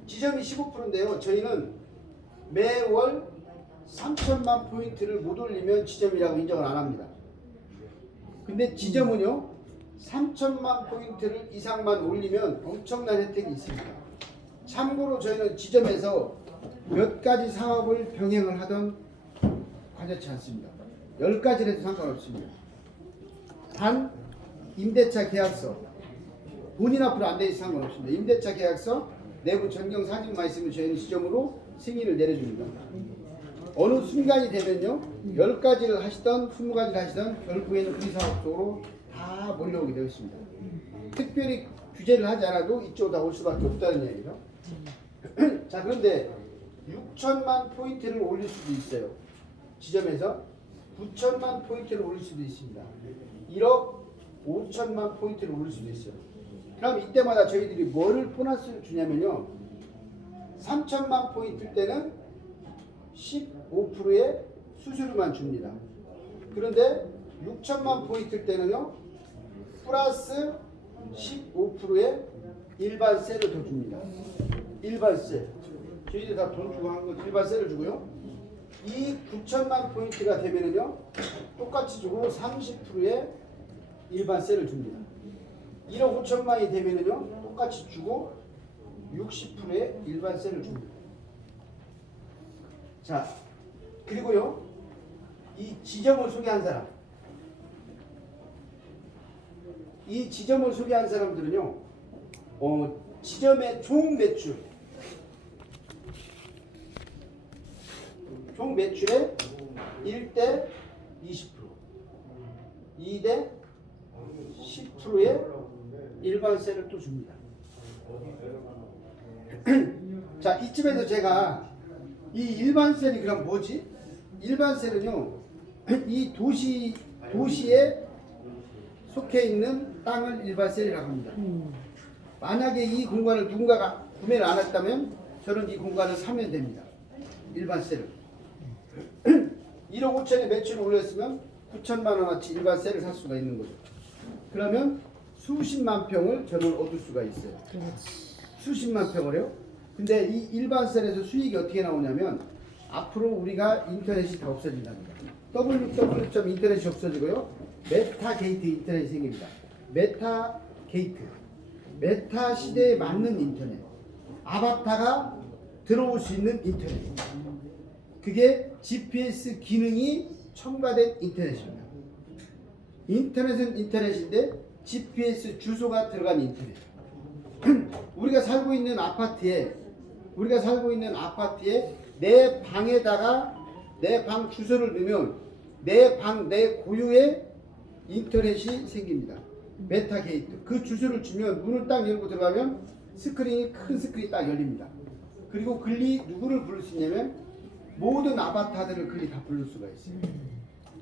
지점이 15%인데요, 저희는 매월 3천만 포인트를 못 올리면 지점이라고 인정을 안 합니다. 근데 지점은요, 3천만 포인트를 이상만 올리면 엄청난 혜택이 있습니다. 참고로 저희는 지점에서 몇 가지 사업을 병행을 하던 관여치 않습니다. 10가지를 해도 상관없습니다. 단 임대차 계약서 본인 앞으로 안 되지 상관없습니다. 임대차 계약서 내부 전경 사진만 있으면 저희는 지점으로 승인을 내려줍니다. 어느 순간이 되면요 10가지를 하시던 20가지를 하시던 결국에는 우리 사업 쪽으로 다 몰려오게 되어 있습니다. 특별히 규제를 하지 않아도 이쪽으로 다 올 수밖에 없다는 얘기죠. 자, 그런데 6천만 포인트를 올릴 수도 있어요. 지점에서 9천만 포인트를 올릴 수도 있습니다. 1억 5천만 포인트를 올릴 수도 있어요. 그럼 이때마다 저희들이 뭐를 보너스를 주냐면요 3천만 포인트 때는 15%의 수수료만 줍니다. 그런데 6천만 포인트 때는요 플러스 15%의 일반세를 더 줍니다. 일반세. 저희들이 다 돈 주고 한 건 일반세를 주고요. 이 9천만 포인트가 되면은요 똑같이 주고 30%의 일반세를 줍니다. 1억 5천만이 되면은요 똑같이 주고 60%의 일반세를 줍니다. 자, 그리고요 이 지점을 소개한 사람, 이 지점을 소개한 사람들은요 지점의 총 매출, 총 매출의 1대 20%, 2대 10%의 일반세를 또 줍니다. 자, 이쯤에서 제가 이 일반세는 그럼 뭐지? 일반세는요 이 도시에 속해 있는 땅을 일반세라고 합니다. 만약에 이 공간을 누군가가 구매를 안 했다면 저는 이 공간을 사면 됩니다. 일반세를 1억 5천에 매출을 올렸으면 9천만 원어치 일반세를 살 수가 있는 거죠. 그러면 수십만 평을 저는 얻을 수가 있어요. 수십만 평을요. 근데 이 일반셀에서 수익이 어떻게 나오냐면 앞으로 우리가 인터넷이 다 없어진답니다. www. 인터넷이 없어지고요. 메타게이트 인터넷이 생깁니다. 메타게이트. 메타 시대에 맞는 인터넷. 아바타가 들어올 수 있는 인터넷. 그게 GPS 기능이 첨가된 인터넷입니다. 인터넷은 인터넷인데 GPS 주소가 들어간 인터넷. 우리가 살고 있는 아파트에 내 방에다가 내 방 주소를 넣으면 내 방, 내 고유의 인터넷이 생깁니다. 메타게이트. 그 주소를 주면 문을 딱 열고 들어가면 스크린이, 큰 스크린이 딱 열립니다. 그리고 글리 누구를 부를 수 있냐면 모든 아바타들을 글리 다 부를 수가 있어요.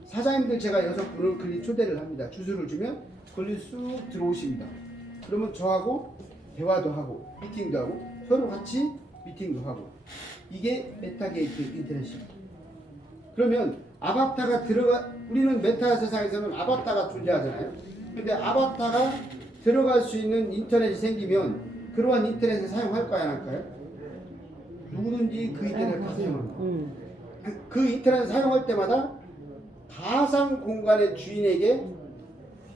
사장님들 제가 6분을 글리 초대를 합니다. 주소를 주면 글리 쑥 들어오십니다. 그러면 저하고 대화도 하고 미팅도 하고 서로 같이 미팅도 하고, 이게 메타게이트 인터넷입니다. 그러면 아바타가 우리는 메타 세상에서는 아바타가 존재하잖아요. 근데 아바타가 들어갈 수 있는 인터넷이 생기면 그러한 인터넷을 사용할까요, 안 할까요? 누구든지 그 인터넷을 다 사용합니다. 그 인터넷을 사용할 때마다 가상 공간의 주인에게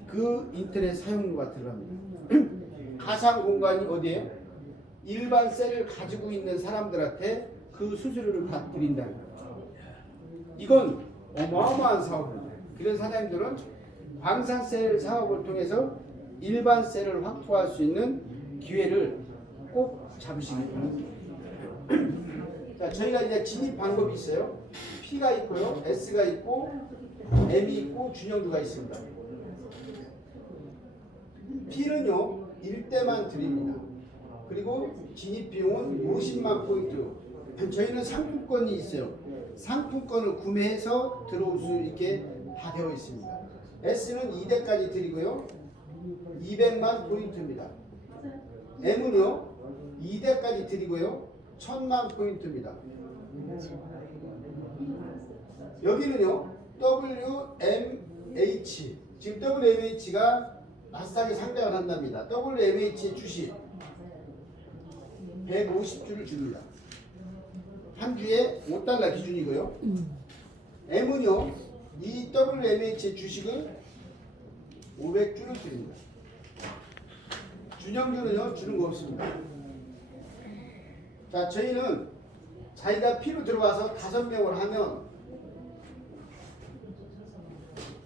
그 인터넷 사용료가 들어갑니다. 가상 공간이 어디예요? 일반 셀을 가지고 있는 사람들한테 그 수수료를 다 드린다는 거예요. 이건 어마어마한 사업입니다. 그래서 사장님들은 광산셀 사업을 통해서 일반 셀을 확보할 수 있는 기회를 꼭 잡으시기 바랍니다. 자, 저희가 이제 진입 방법이 있어요. P가 있고요, S가 있고, M이 있고, 준영주가 있습니다. P는요 1대만 드립니다. 그리고 진입 비용은 50만 포인트. 저희는 상품권이 있어요. 상품권을 구매해서 들어올 수 있게 다 되어 있습니다. S는 2대까지 드리고요, 200만 포인트입니다. M은요 2대까지 드리고요, 1000만 포인트입니다. 여기는요 WMH, 지금 WMH가 나스닥에 상장을 한답니다. WMH 주식 150주를 줍니다. 한 주에 $5 기준이고요. M은요 이 WMH 주식을 500주를 드립니다. 준영주는요 주는 거 없습니다. 자, 저희는 자기가 P로 들어와서 5명을 하면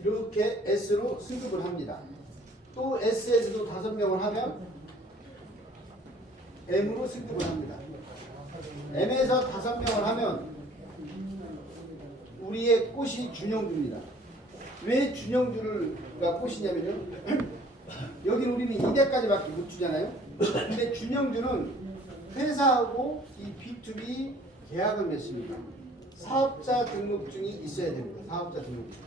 이렇게 S로 승급을 합니다. 또 S에서도 5명을 하면 M으로 승급을 합니다. M에서 5명을 하면 우리의 꽃이 준영주입니다. 왜 준영주가 꽃이냐면요, 여기 우리는 2대까지밖에 못 주잖아요. 근데 준영주는 회사하고 이 B2B 계약을 맺습니다. 사업자 등록증이 있어야 됩니다. 사업자 등록증.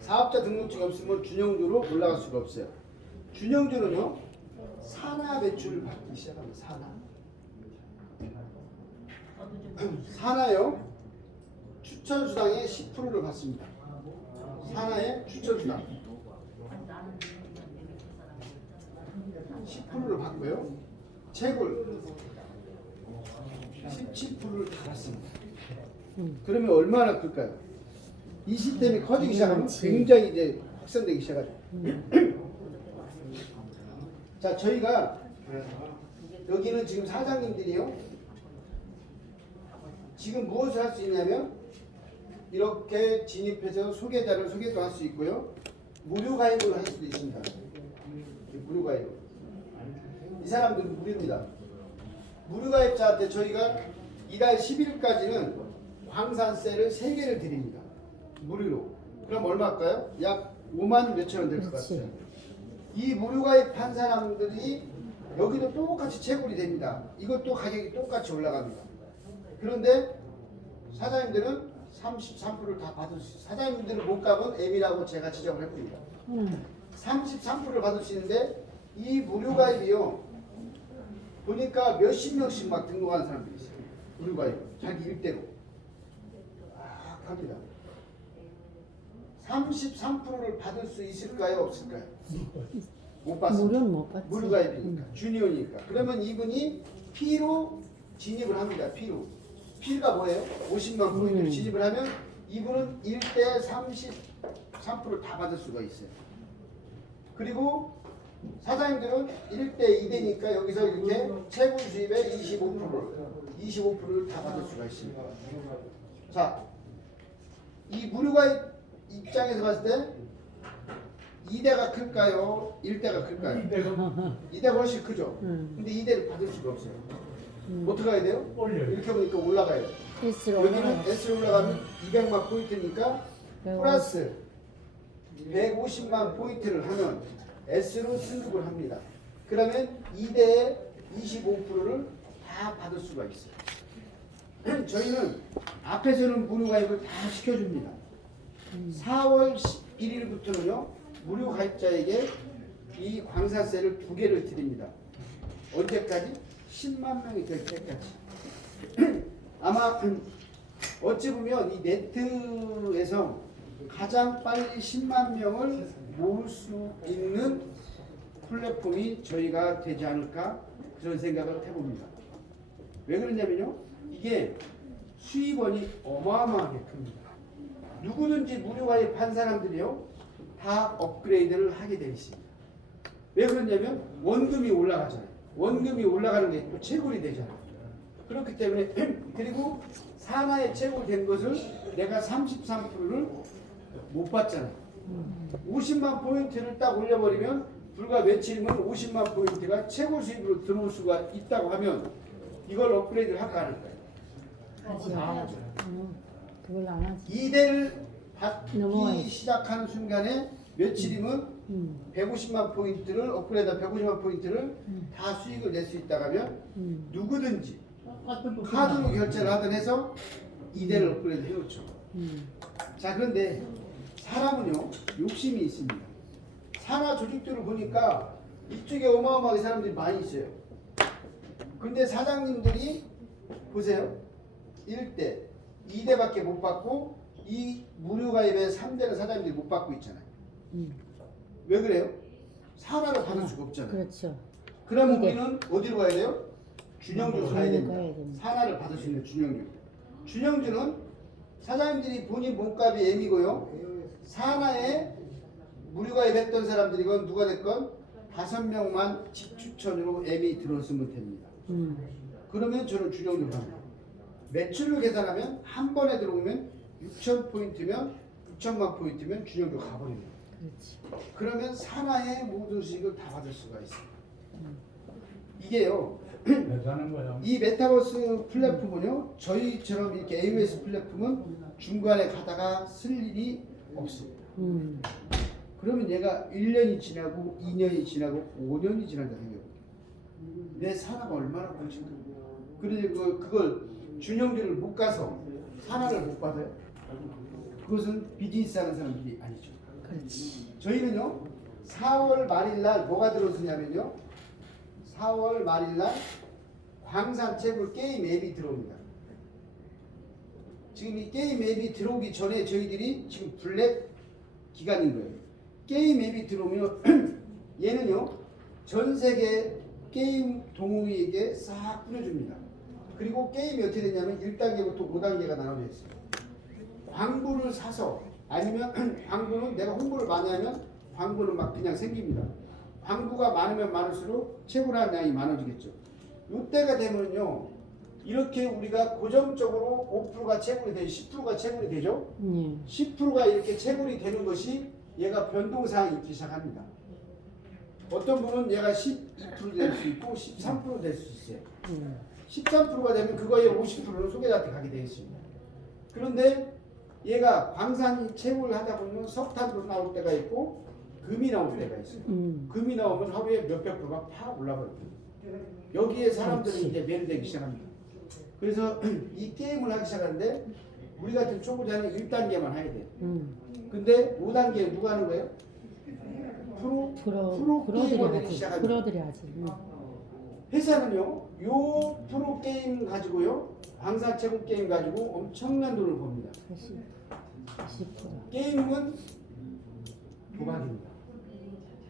사업자 등록증이 없으면 준영주로 올라갈 수가 없어요. 준영주는요 산하 매출을 받기 시작합니다. 산하요 추천수당의 10%를 받습니다. 산하의 추천수당 10%를 받고요, 채굴 17%를 다 받습니다. 그러면 얼마나 클까요? 이 시스템이 커지기 시작하면 굉장히 이제 확산되기 시작하죠. 자, 저희가 여기는 지금 사장님들이요 지금 무엇을 할 수 있냐면 이렇게 진입해서 소개자를 소개도 할 수 있고요, 무료 가입을 할 수도 있습니다. 무료 가입, 이 사람들은 무료입니다. 무료 가입자한테 저희가 이달 10일까지는 광산세를 3개를 드립니다. 무료로. 그럼 얼마일까요? 약 5만 몇천 원 될 것 같아요. 이 무료 가입한 사람들이 여기도 똑같이 채굴이 됩니다. 이것도 가격이 똑같이 올라갑니다. 그런데 사장님들은 33%를 다 받을 수 있어요. 사장님들은 못값은 M이라고 제가 지적을 해봅니다. 33%를 받을 수 있는데 이 무료 가입이요 보니까 몇십 명씩 막 등록하는 사람들이 있어요. 무료 가입 자기 일대로 합니다. 33%를 받을 수 있을까요, 없을까요? 못 받습니다. 무료는 못 받지. 무료 가입이니까, 주니어니까. 그러면 이분이 P로 진입을 합니다. P로. P가 뭐예요? 50만 포인트를 진입을 하면 이분은 1대 33%를 다 받을 수가 있어요. 그리고 사장님들은 1대 2대니까 여기서 이렇게 채굴 수입의 25%를 다 받을 수가 있습니다. 자, 이 무료가입 입장에서 봤을 때 2대가 클까요? 1대가 클까요? 2대가 훨씬 크죠? 근데 2대를 받을 수가 없어요. 어떻게 해야 돼요? 이렇게 보니까 올라가요. 여기는 S로 올라가면 200만 포인트니까 플러스 150만 포인트를 하면 S로 승급을 합니다. 그러면 2대의 25%를 다 받을 수가 있어요. 저희는 앞에서는 무료 가입을 다 시켜줍니다. 4월 11일부터는요 무료 가입자에게 이 광산세를 2개를 드립니다. 언제까지? 10만 명이 될 때까지. 아마 어찌 보면 이 네트에서 가장 빨리 10만 명을 모을 수 있는 플랫폼이 저희가 되지 않을까 그런 생각을 해봅니다. 왜 그러냐면요, 이게 수입원이 어마어마하게 큽니다. 누구든지 무료 가입한 사람들이요 다 업그레이드를 하게 되어 있습니다. 왜 그러냐면 원금이 올라가잖아요. 원금이 올라가는 게 또 채굴이 되잖아요. 그렇기 때문에 그리고 산하에 채굴된 것을 내가 33%를 못 받잖아요. 50만 포인트를 딱 올려버리면 불과 며칠이면 50만 포인트가 최고 수입으로 들어올 수가 있다고 하면 이걸 업그레이드를 할까 안 할까요? 하지. 그걸 안 하지. 2대를 받기 넘어와야지. 시작하는 순간에 며칠이면 150만 포인트를 업그레이드 150만 포인트를 다 수익을 낼 수 있다고 하면 누구든지 카드로 결제를 하든 해서 2대를 업그레이드 해놓죠. 자, 그런데 사람은요 욕심이 있습니다. 산하 조직들을 보니까 이쪽에 어마어마하게 사람들이 많이 있어요. 근데 사장님들이 보세요. 1대, 2대밖에 못 받고 이 무료 가입에 3대는 사장님들이 못 받고 있잖아요. 왜 그래요? 산하를 받을 수가 없잖아요. 그렇죠. 그러면 이대. 우리는 어디로 가야 돼요? 준영주로 가야 가야 됩니다. 됩니다. 산하를 받을 수 있는 준영주. 준영주는 사장님들이 본인 몸값이 M이고요. 산하에 무료 가입했던 사람들이건 누가 됐건 5명만 직추천으로 M이 들어왔으면 됩니다. 그러면 저는 준영주로 갑니다. 매출을 계산하면 한 번에 들어오면 6,000포인트면 6천만 포인트면 준영주 가버립니다. 그렇지. 그러면 산하의 모든 수익을 다 받을 수가 있습니다. 이게요. 이 메타버스 플랫폼은요. 저희처럼 이렇게 AOS 플랫폼은 중간에 가다가 쓸 일이 없습니다. 그러면 얘가 1년이 지나고 2년이 지나고 5년이 지난다 생각해볼게요. 내 산하가 얼마나 커질까? 그런데 그걸 준영주를 못 가서 산하를 못 받아요? 그것은 비즈니스 하는 사람들이 아니죠. 그렇지. 저희는요 4월 말일날 뭐가 들어오냐면요 4월 말일날 광산채굴 게임 앱이 들어옵니다. 지금 이 게임 앱이 들어오기 전에 저희들이 지금 블랙 기간인 거예요. 게임 앱이 들어오면 얘는요 전 세계 게임 동호회에게 싹 뿌려줍니다. 그리고 게임이 어떻게 되냐면 1단계부터 5단계가 나눠져 있어요. 광고를 사서 아니면 광고는 내가 홍보를 많이 하면 광고는 막 그냥 생깁니다. 광고가 많으면 많을수록 채굴하는 양이 많아지겠죠. 이때가 되면요 이렇게 우리가 고정적으로 5%가 채굴이 되죠. 10%가 채굴이 되죠. 10%가 이렇게 채굴이 되는 것이 얘가 변동사항이 있기 시작합니다. 어떤 분은 얘가 12% 될 수 있고 13% 될 수 있어요. 13%가 되면 그거의 50%는 소비자한테 가게 되어 있습니다. 그런데 얘가 광산이 채굴을 하다 보면 석탄도 나올 때가 있고 금이 나올 때가 있어요. 금이 나오면 하루에 몇백 프로가 팍 올라버립니다. 여기에 사람들이 그렇지. 이제 매료되기 시작합니다. 그래서 이 게임을 하기 시작하는데 우리 같은 초보자는 1단계만 해야 돼요. 근데 5단계 누가 하는 거예요? 프로 게이머들이 시작합니다. 프로들이 하지. 회사는요, 요 프로 게임 가지고요, 광산 채굴 게임 가지고 엄청난 돈을 법니다. 10%. 게임은 도박입니다.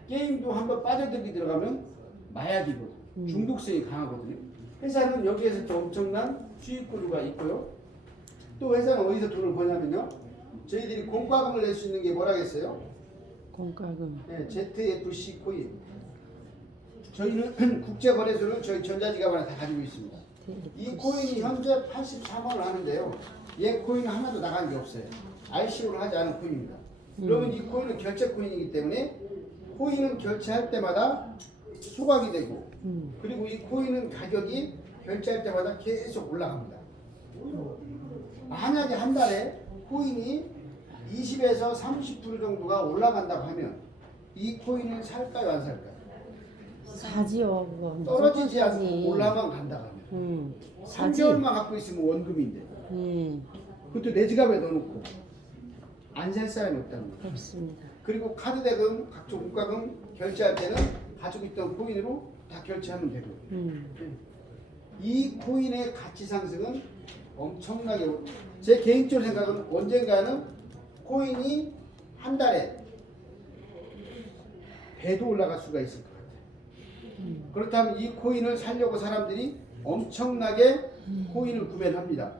게임도 한번 빠져들기 들어가면 마약이고 중독성이 강하거든요. 회사는 여기에서 또 엄청난 수익구조가 있고요. 또 회사는 어디서 돈을 버냐면요, 저희들이 공과금을 낼 수 있는 게 뭐라겠어요? 공과금. 네, ZFC 코인. 저희는 국제거래소를 저희 전자지갑 다 가지고 있습니다. 이 코인이 현재 83원을 하는데요. 얘 코인 하나도 나간 게 없어요. ICO를 하지 않은 코인입니다. 그러면 이 코인은 결제 코인이기 때문에 코인은 결제할 때마다 수박이 되고 그리고 이 코인은 가격이 결제할 때마다 계속 올라갑니다. 만약에 한 달에 코인이 20에서 30% 정도가 올라간다고 하면 이 코인을 살까요 안 살까요? 사지요. 그거. 떨어지지 않고 사지. 올라만 간다고 하면 사지. 3개월만 갖고 있으면 원금인데 그것도 내 지갑에 넣어놓고 안 살 사람이 없다는 거죠. 없습니다. 그리고 카드 대금, 각종 국가금 결제할 때는 가지고 있던 코인으로 다 결제하면 되고 이 코인의 가치 상승은 엄청나게 제 개인적인 생각은 언젠가는 코인이 한 달에 배도 올라갈 수가 있을 것 같아요. 그렇다면 이 코인을 사려고 사람들이 엄청나게 코인을 구매를 합니다.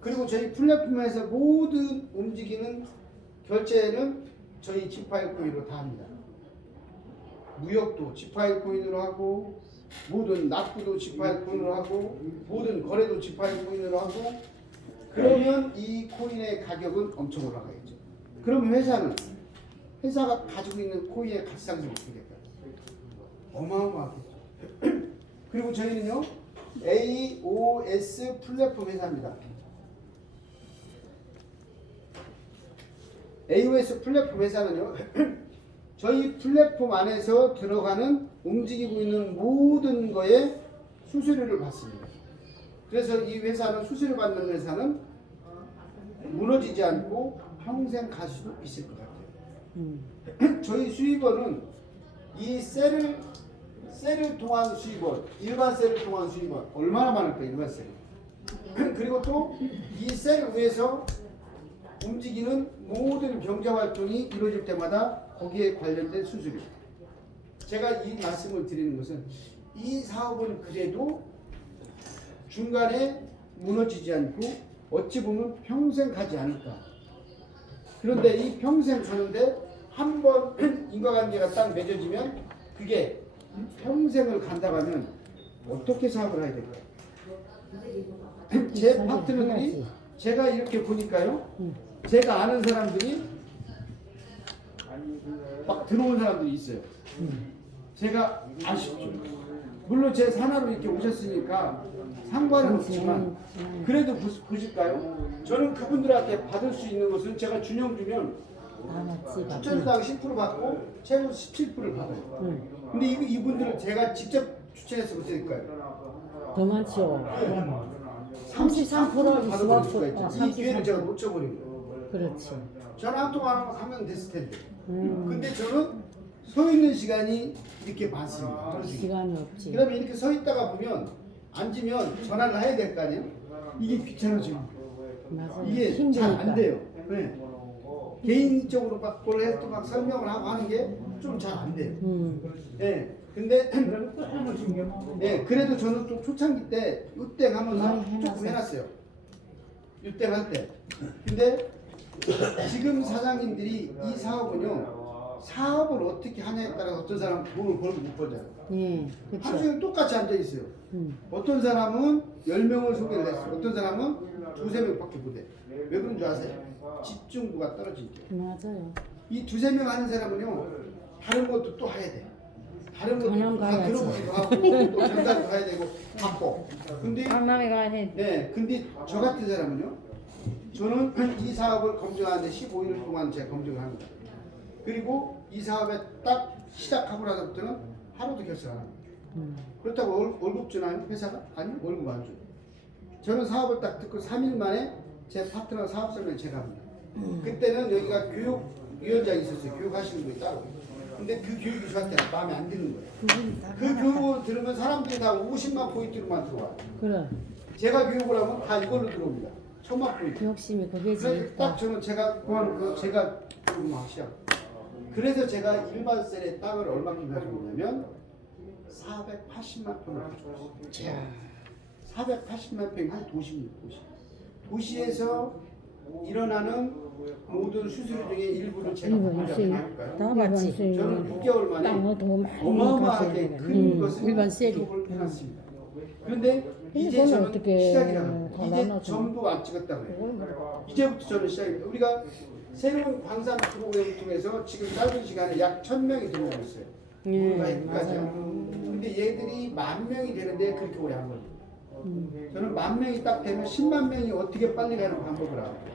그리고 저희 플랫폼에서 모든 움직이는 결제는 저희 지파일 코인으로 다 합니다. 무역도 지파일 코인으로 하고, 모든 납부도 지파일 코인으로 하고, 모든 거래도 지파일 코인으로 하고, 그러면 이 코인의 가격은 엄청 올라가겠죠. 그럼 회사가 가지고 있는 코인의 가치상승이 어떻게 될까요? 어마어마하겠죠. 그리고 저희는요, AOS 플랫폼 회사입니다. AOS 플랫폼 회사는요, 저희 플랫폼 안에서 들어가는 움직이고 있는 모든 거에 수수료를 받습니다. 그래서 이 회사는 수수료 받는 회사는 무너지지 않고 평생 갈 수도 있을 것 같아요. 저희 수입원은 이 셀을 통한 수입원, 일반 셀을 통한 수입원 얼마나 많을까요? 일반 셀이. 그리고 또 이 셀을 위해서 움직이는 모든 경제활동이 이루어질 때마다 거기에 관련된 수수료. 제가 이 말씀을 드리는 것은 이 사업은 그래도 중간에 무너지지 않고 어찌 보면 평생 가지 않을까. 그런데 이 평생 가는데 한 번 인과관계가 딱 맺어지면 그게 평생을 간다고 하면 어떻게 사업을 해야 될까요? 제 파트너들이 제가 이렇게 보니까요, 제가 아는 사람들이 막 들어온 사람들이 있어요. 제가 아쉽죠. 물론 제 산하로 이렇게 오셨으니까 상관은 없지만 그래도 보실까요? 저는 그분들한테 받을 수 있는 것은 제가 준영 주면 추천수당 10% 받고 최고 17%를 받아요. 근데 이분들은 제가 직접 추천해서 못 드릴까요? 더 많죠. 33% 받아버릴 수가 있죠. 33%. 이 기회를 제가 놓쳐버린 거예요. 그렇지. 전화 통화 하면 됐을 텐데. 근데 저는 서 있는 시간이 이렇게 많습니다. 하루 종일. 시간이 없지. 그러면 이렇게 서 있다가 보면 앉으면 전화를 해야 될 거 아니에요? 이게 귀찮아지는 거예요. 맞아요. 이게 잘 힘드니까. 안 돼요. 네. 개인적으로 막 뭘 해서 막 설명을 하고 하는 게 좀 잘 안 돼요. 네. 근데 네, 그래도 저는 또 초창기 때 유땡하면서 조금 해놨어요. 유땡할 때. 근데 지금 사장님들이 이 사업은요, 사업을 어떻게 하냐에 따라서 어떤 사람은 돈을 벌고 못 벌잖아요. 예, 하루 그렇죠. 종일 똑같이 앉아 있어요. 어떤 사람은 10명을 소개를 했어요. 어떤 사람은 2~3명밖에 못해. 왜 그런 줄 아세요? 집중도가 떨어지니까. 맞아요. 이 2~3명 하는 사람은요, 다른 것도 또 해야 돼. 다른 것도 강남 다 가야지. 들어보기도 하고 또 전달도 해야 되고 바빠. 근데 강남에 가야 해. 네, 근데 저 같은 사람은요, 저는 이 사업을 검증하는데 15일 동안 제가 검증을 합니다. 그리고 이 사업에 딱 시작하고 나서부터는 하루도 결석 안 합니다. 그렇다고 월급 주나요? 회사가? 아니, 월급 안 줘요. 저는 사업을 딱 듣고 3일 만에 제 파트너 사업 설명 제가 합니다. 그때는 여기가 교육위원장이 있었어요. 교육하시는 분이 따로. 근데 그 교육이 저한테 마음에 안 드는 거예요. 그 교육을 들으면 사람들이 다 50만 포인트로만 들어와요. 그래. 제가 교육을 하면 다 이걸로 들어옵니다. 1000만 포인트. 욕심이 그게지. 그래서 딱 저는 제가 그만큼 제가 조금 막 시작. 그래서 제가 일반 셀의 땅을 얼마큼 가지고 있냐면 480만 평을 가지고 있어요. 480만 평이 한 도시입니다. 도시에서 일어나는 모든 수수료 중에 일부를 제가 일반 할까요? 다 맞지. 저는 6개월 만에 땅을 더 많이 어마어마하게 가져야 큰 되네. 것을 일반 셀이. 기록을 해놨습니다. 그런데 이제 그건 저는 어떻게 시작이라고요. 다 이제 나눠서. 전부 안 찍었다고 해요. 이제부터 저는 시작입니다. 우리가 새로운 광산 프로그램을 통해서 지금 짧은 시간에 약 1000명이 들어오고 있어요. 우리가 여기까지요. 근데 얘들이 10,000명이 되는데 그렇게 오래 한 거예요. 저는 10,000명이 딱 되면 10만 명이 어떻게 빨리 가는 방법을 알아요.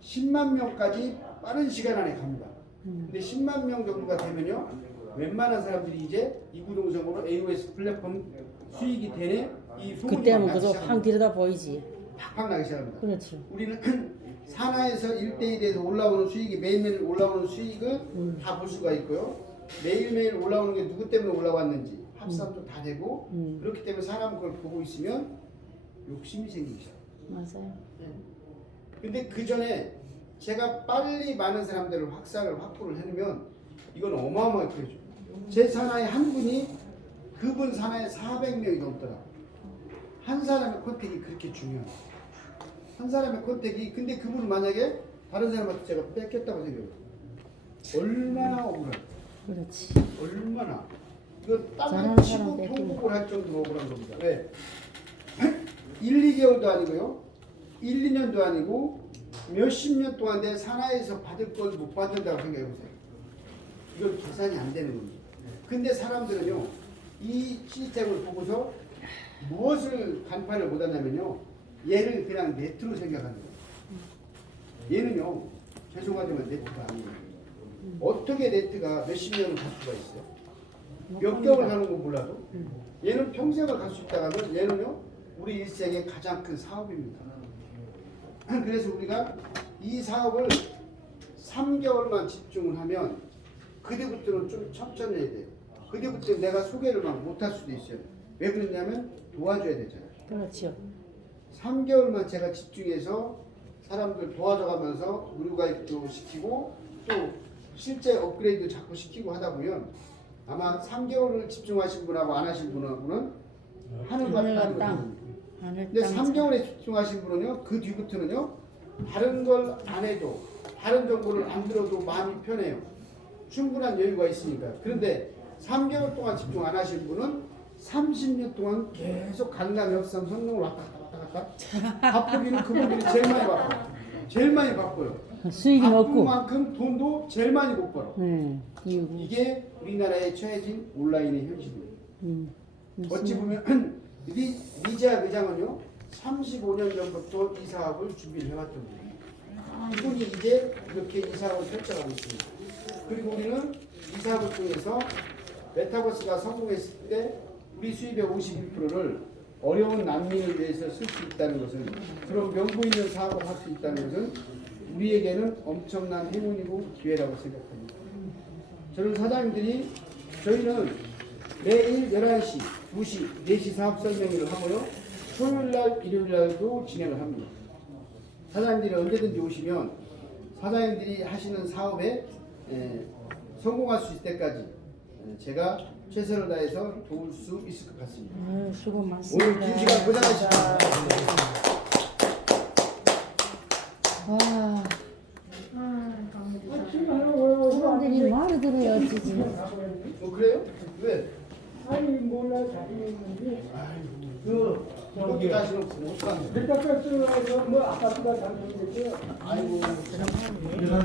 10만 명까지 빠른 시간 안에 갑니다. 근데 10만 명 정도가 되면요, 웬만한 사람들이 이제 이구동성으로 AOS 플랫폼 수익이 되네, 이 소문이 그때는 나기 그저 시작합니다. 확 들여다 보이지. 팍팍 나기 시작합니다. 그렇지. 우리는 산하에서 1대1에서 올라오는 수익이 매일매일 올라오는 수익은 다 볼 수가 있고요. 매일매일 올라오는 게 누구 때문에 올라왔는지 합산도 다 되고, 그렇기 때문에 사람은 그걸 보고 있으면 욕심이 생기기 시작합니다. 맞아요. 근데 그 전에 제가 빨리 많은 사람들을 확보를 해놓으면 이건 어마어마하게 크죠. 제 산하에 한 분이 그분 산하에 400명이 넘더라. 한 사람의 컨택이 그렇게 중요해요. 한 사람의 컨택이 근데 그분을 만약에 다른 사람한테 제가 뺏겼다고 생각해요. 얼마나 억울해. 그렇지. 얼마나 이거 땅을 잘하는 치고 사람 뺏기는 통곡을 할 정도로 억울한 겁니다. 왜? 1, 2개월도 아니고요. 1, 2년도 아니고 몇십 년 동안 내 산하에서 받을 걸 못 받는다고 생각해보세요. 이건 계산이 안 되는 겁니다. 근데 사람들은요, 이 시스템을 보고서 무엇을 간파를 못하냐면요, 얘를 그냥 네트로 생각하는 거예요. 얘는요, 죄송하지만 네트가 아니에요. 어떻게 네트가 몇십 년을 갈 수가 있어요? 몇 개월 가는 건 몰라도 얘는 평생을 갈 수 있다고 하면 얘는요, 우리 일생의 가장 큰 사업입니다. 그래서 우리가 이 사업을 3개월만 집중을 하면 그때부터는 좀 천천히 해야 돼요. 그때부터 내가 소개를 막 못할 수도 있어요. 왜 그러냐면 도와줘야 되잖아요. 그렇죠. 3개월만 제가 집중해서 사람들 도와줘가면서 무료가입도 시키고 또 실제 업그레이드 자꾸 시키고 하다 보면 아마 3개월을 집중하신 분하고 안 하신 분하고는 하늘과 하늘과 땅. 땅. 하늘 근데 땅. 3개월에 집중하신 분은요, 그 뒤부터는요, 다른 걸 안 해도, 다른 정보를 안 들어도 마음이 편해요. 충분한 여유가 있으니까. 그런데 3개월 동안 집중 안 하신 분은 30년 동안 계속 강남, 역삼, 성동을 왔다 갔다. 바쁘기는 그분들이 제일 많이 바빠요. 제일 많이 바빠요. 수익이 바쁜 없고. 만큼 돈도 제일 많이 못 벌어. 이유고. 이게 우리나라에 처해진 온라인의 현실이에요. 어찌 보면 리지아 회장은요 35년 전부터 이 사업을 준비를 해왔던 거예요. 이분이 이제 이렇게 이 사업을 펼쳐가고 있습니다. 그리고 우리는 이 사업을 통해서 메타버스가 성공했을 때 우리 수입의 51%를 어려운 난민을 위해서 쓸 수 있다는 것은, 그런 명분 있는 사업을 할 수 있다는 것은 우리에게는 엄청난 행운이고 기회라고 생각합니다. 저는 사장님들이, 저희는 매일 11시, 2시, 4시 사업 설명회를 하고요. 토요일날, 일요일날도 진행을 합니다. 사장님들이 언제든지 오시면 사장님들이 하시는 사업에 성공할 수 있을 때까지 제가 최선을 다해서 도울 수 있을 것 같습니다. 수고 많습니다. 오늘 긴 시간 고생하셨습니다. 와. 사람들이 말을 들어야 어찌지. 그래요? 왜? 아니 몰라 자신 있는지 그것도 자신 없고 못 가는. 백작가스로 뭐 아파트가 잘못됐어요. 아이고.